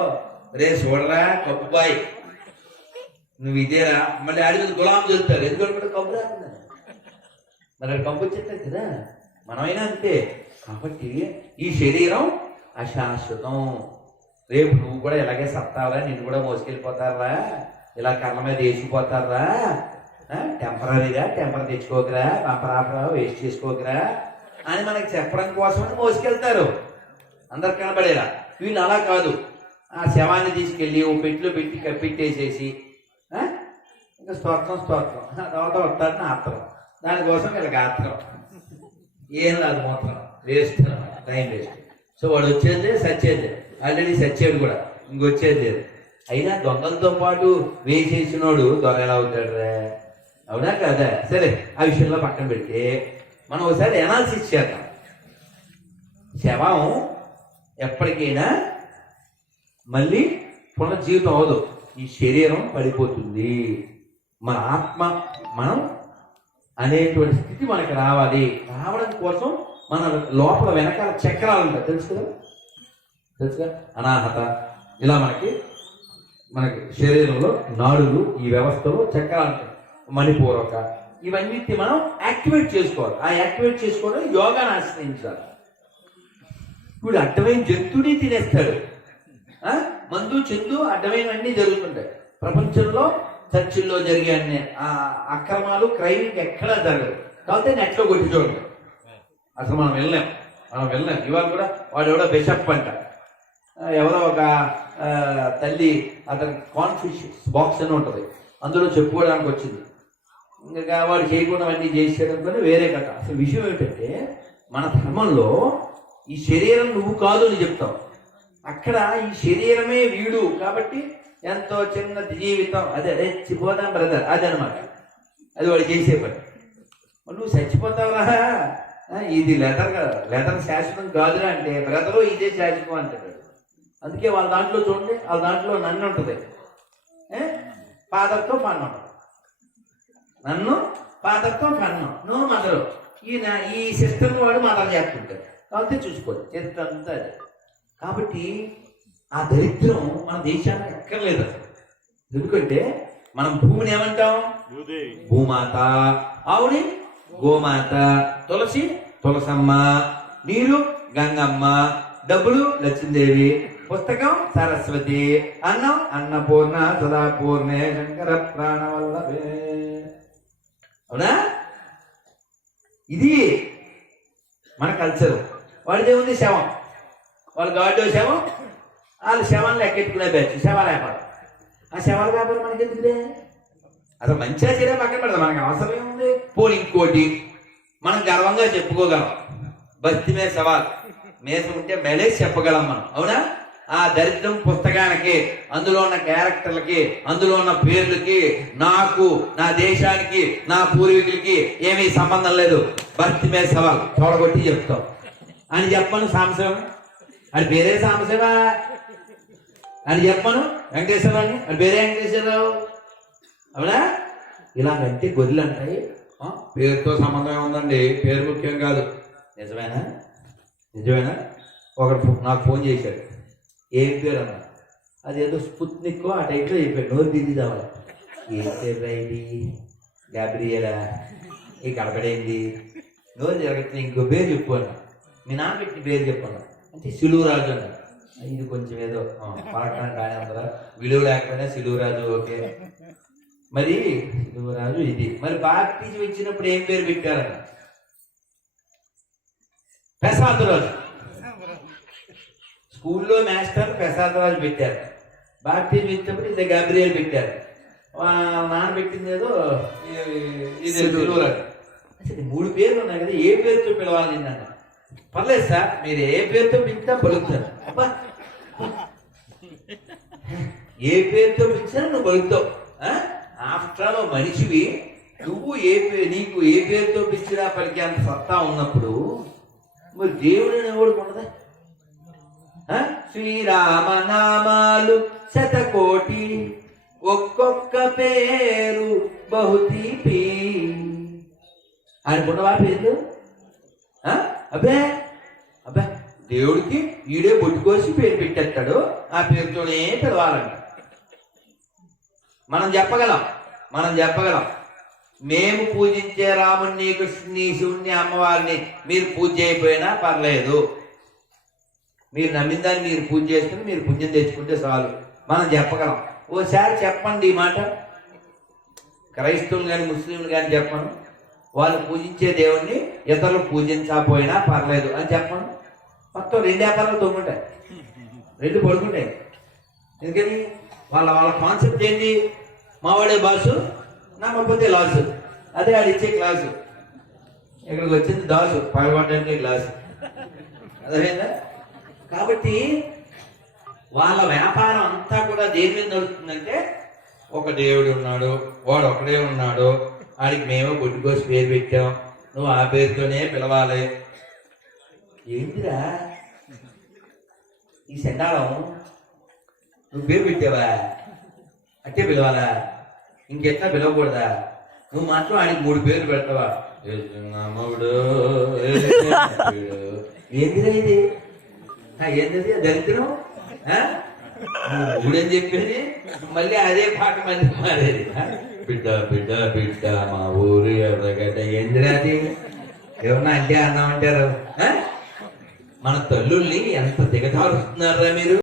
రే చూడరా కప్పుబాయ్ నువ్వు ఇదేరా. మళ్ళీ ఆడి మీద గులాం చెప్తారు. ఎందుకంటే కప్పు రాకుండా మరి కప్పు వచ్చేస్తారు కదా. మనమైనా అంతే. కాబట్టి ఈ శరీరం అశాశ్వతం. రేపు నువ్వు కూడా ఇలాగే సత్తావరా, నిన్ను కూడా మోసుకెళ్ళిపోతారా, ఇలా కర్ల మీద వేసిపోతారా. టెంపరీగా టెంపర్ తెచ్చుకోకరా, పంపరాపరా, వేస్ట్ చేసుకోకరా అని మనకి చెప్పడం కోసమని మోసుకెళ్తారు, అందరు కనబడేలా. వీళ్ళు అలా కాదు. ఆ శవాన్ని తీసుకెళ్ళి ఓ పెట్టిలో పెట్టి కప్పెట్టేసేసి ఇంకా స్తోత్రం తర్వాత వస్తాడని ఆత్రం. దానికోసం వీళ్ళకి ఆత్రం. ఏం లేదు, మాత్రం వేస్ట్, టైం వేస్ట్. సో వాడు వచ్చేది సచ్చేది, ఆల్రెడీ సచ్చేది కూడా, ఇంకొచ్చేది లేదు. అయినా దొంగలతో పాటు వేసేసినోడు దొంగ ఎలా అవుతాడు రా? అవునా కదా? సరే, ఆ విషయంలో పక్కన పెడితే మనం ఒకసారి ఎనాలిసిస్ చేద్దాం. శవం ఎప్పటికైనా మళ్ళీ పునర్జీవితం అవదు. ఈ శరీరం పడిపోతుంది. మన ఆత్మ మనం అనేటువంటి స్థితి మనకి రావాలి. రావడం కోసం మన లోపల వెనకాల చక్రాలు ఉంటాయి, తెలుసు కదా? అనాహత, ఇలా మనకి శరీరంలో నాడులు, ఈ వ్యవస్థలో చక్రాలు ఉంటాయి. మణిపూరక, ఇవన్నిటి మనం యాక్టివేట్ చేసుకోవాలి. ఆ యాక్టివేట్ చేసుకోవడం యోగాను ఆశ్రయించాలి. ఇప్పుడు అడ్డమైన జంతువుని తినేస్తాడు. మందు చెందు అడ్డమైనవన్నీ జరుగుతుంటాయి ప్రపంచంలో. చర్చిల్లో జరిగే అన్ని అక్రమాలు, క్రైమ్ ఎక్కడా జరగదు. కాబట్టి నెట్లో కొట్టి చూడండి. అసలు మనం వెళ్ళాం. ఇవాళ కూడా వాడు ఎవడో బిషప్ అంట, ఎవరో ఒక తల్లి అతని కాన్ఫ్యూషన్స్ బాక్స్ అని ఉంటుంది, అందులో చెప్పుకోవడానికి వచ్చింది. ఇంకా వాడు చేయకుండా అన్నీ చేసేయడం కానీ వేరే కథ. అసలు విషయం ఏమిటంటే, మన ధర్మంలో ఈ శరీరం నువ్వు కాదు అని చెప్తావు. అక్కడ ఈ శరీరమే వీడు. కాబట్టి ఎంతో చిన్న జీవితం, అదే చచ్చిపోతాం బ్రదర్, అదనమాట. అది వాడు చేసే పని. నువ్వు చచ్చిపోతావురా, ఇది లెటర్ శాశ్వతం కాదురా అంటే, బ్రదరు ఇదే శాశ్వతం అంటాడు. అందుకే వాళ్ళ దాంట్లో చూడండి, వాళ్ళ దాంట్లో నన్ను ఉంటుంది, ఫాదర్తో ఫన్ ఉంటుంది. నన్ను ఫాదర్తో ఫన్, నువ్వు మదరు. ఈ సిస్టమ్ వాడు మదర్ చేస్తుంటాడు. కాబట్టి చూసుకోండి చరిత్ర అంతా అదే. కాబట్టి ఆ దరిద్రం మన దేశానికి ఎక్కర్లేదు అసలు. ఎందుకంటే మనం భూమిని ఏమంటాం? భూమాత, ఆవుని గోమాత, తులసి తులసమ్మ, నీరు గంగమ్మ, డబ్బులు లక్ష్మీదేవి, పుస్తకం సరస్వతి, అన్నం అన్నపూర్ణ సదాపూర్ణే శంకర ప్రాణవల్లభే. అవునా? ఇది మన కల్చర్. వాడిదే ఉంది శవం, వాళ్ళ గాడ్డో శవం, వాళ్ళు శవాన్ని లెక్కెట్టుకునే బ్యాచ్ శవాల వ్యాపారం. ఆ శవాల వ్యాపారం మనకి ఎందుకులే? అసలు మంచిగా చేయడం పక్కన పెడదాం, మనకి అవసరం ఏముంది? పోనీ ఇంకోటి మనం గర్వంగా చెప్పుకోగలం, బస్తి మీద సవాల్ మేసం ఉంటే మెలేసి చెప్పగలం మనం. అవునా? ఆ దరిద్రం పుస్తకానికి, అందులో ఉన్న క్యారెక్టర్లకి, అందులో ఉన్న పేర్లకి, నాకు, నా దేశానికి, నా పూర్వీకులకి ఏమీ సంబంధం లేదు. బస్తి మీద సవాల్ తోడగొట్టి చెప్తాం అని చెప్పను. సాంబశివ అది పేరే సాంబశివ అని చెప్పను. వెంకటేశ్వరరావు అది పేరే వెంకటేశ్వరరావు. అవునా? ఇలాగంటే గొర్రెలు అంటాయి. పేరుతో సంబంధం ఉందండి, పేరు ముఖ్యం కాదు. నిజమేనా? నిజమేనా? ఒకడు నాకు ఫోన్ చేశాడు, ఏం పేరు అన్నా. అదేదో స్పుత్నిక్ ఆ టైప్లో చెప్పాడు, నోరు దిద్ది కావాలి. ఏం పేరు ఇది? గాబ్రియలా? ఈ కడపడైంది, నోరు జరగట్లేదు, ఇంకో పేరు చెప్పు అన్న. మీ నాన్న పెట్టిన పేరు చెప్పన్నా అంటే సిలువురాజు అన్న. ఇది కొంచెం ఏదో పలకడానికి కానీ అందరా, విలువ లేకపోయినా సిలువురాజు ఓకే. మరి సిలువురాజు ఇది. మరి బాప్టిజం ఇచ్చినప్పుడు ఏం పేరు పెట్టారన్న? ప్రసాదరాజు. స్కూల్లో మాస్టర్ ప్రసాదరాజు పెట్టారు. బాప్టిజం ఇచ్చినప్పుడు ఇది గాబ్రియల్ పెట్టారు. నాన్న పెట్టింది ఏదో ఇది సిలువురాజు. అసలు 3 పేర్లు ఉన్నాయి కదా, ఏ పేరుతో పిలవాలి నిన్న? పర్లేదు సార్, మీరు ఏ పేరుతో పిలిచినా పలుకుతారు. అబ్బా, ఏ పేరుతో పిలిచినా నువ్వు పలుకుతావు. ఆఫ్టర్ ఆల్ మనిషివి నువ్వు నీకు ఏ పేరుతో పిలిచినా పలికే అంత సత్తా ఉన్నప్పుడు మరి దేవుడిని ఎవడు ఉండదా? శ్రీరామనామాలు శతకోటి, ఒక్కొక్క పేరు బహుతీపి అనుకున్నవా పేర్లు? అబ్బే అబ్బా, దేవుడికి ఈడే బొట్టుకోసి పేరు పెట్టేస్తాడు, ఆ పేరుతోనే పిలవాలంట. మనం చెప్పగలం మేము పూజించే రాముణ్ణి, కృష్ణుని, శివుణ్ణి, అమ్మవారిని మీరు పూజ చేయకపోయినా పర్లేదు, మీరు నమ్మిన దాన్ని మీరు పూజ చేసుకుని మీరు పుణ్యం తెచ్చుకుంటే చాలు. మనం చెప్పగలం. ఓసారి చెప్పండి ఈ మాట, క్రైస్తవులు కానీ ముస్లింలు కానీ చెప్పను, వాళ్ళు పూజించే దేవుణ్ణి ఇతరులు పూజించకపోయినా పర్లేదు అని చెప్పను. మొత్తం 2 వ్యాపారాలు తొంగుంటాయి, 2 పడుకుంటాయి. ఎందుకని? వాళ్ళ కాన్సెప్ట్ ఏంటి? మావాడే బాసు, నమ్మకపోతే లాసు. అదే ఆడు ఇచ్చే క్లాసు. ఇక్కడికి వచ్చింది దాసు, పగలబడ్డానికి క్లాసు. అదేనా? కాబట్టి వాళ్ళ వ్యాపారం అంతా కూడా దేని మీద నడుస్తుందంటే, ఒక దేవుడు ఉన్నాడు, వాడు ఒకడే ఉన్నాడు, ఆడికి మేము గుడ్డుకోసి పేరు పెట్టాం, నువ్వు ఆ పేరుతోనే పిలవాలి. ఏంటిరా ఈ సెండాళం? నువ్వు పేరు పెట్టావా? అట్టే పిలవాలా? ఇంకెట్లా పిలవకూడదా? నువ్వు మాత్రం ఆడికి 3 పేర్లు పెడతావా? ఏంటిరా ఇది? ఏంటది దరిద్రం? ఊడని చెప్పేది మళ్ళీ అదే పాట మళ్ళీ మారేది. బిడ్డ బిడ్డ బిడ్డ మా ఊరు ఎవరిగడ్డ. ఏందిరా అది? ఏమన్నా అంటే అన్నామంటారు. మన తల్లుల్ని ఎంత దిగజారుస్తున్నారా మీరు?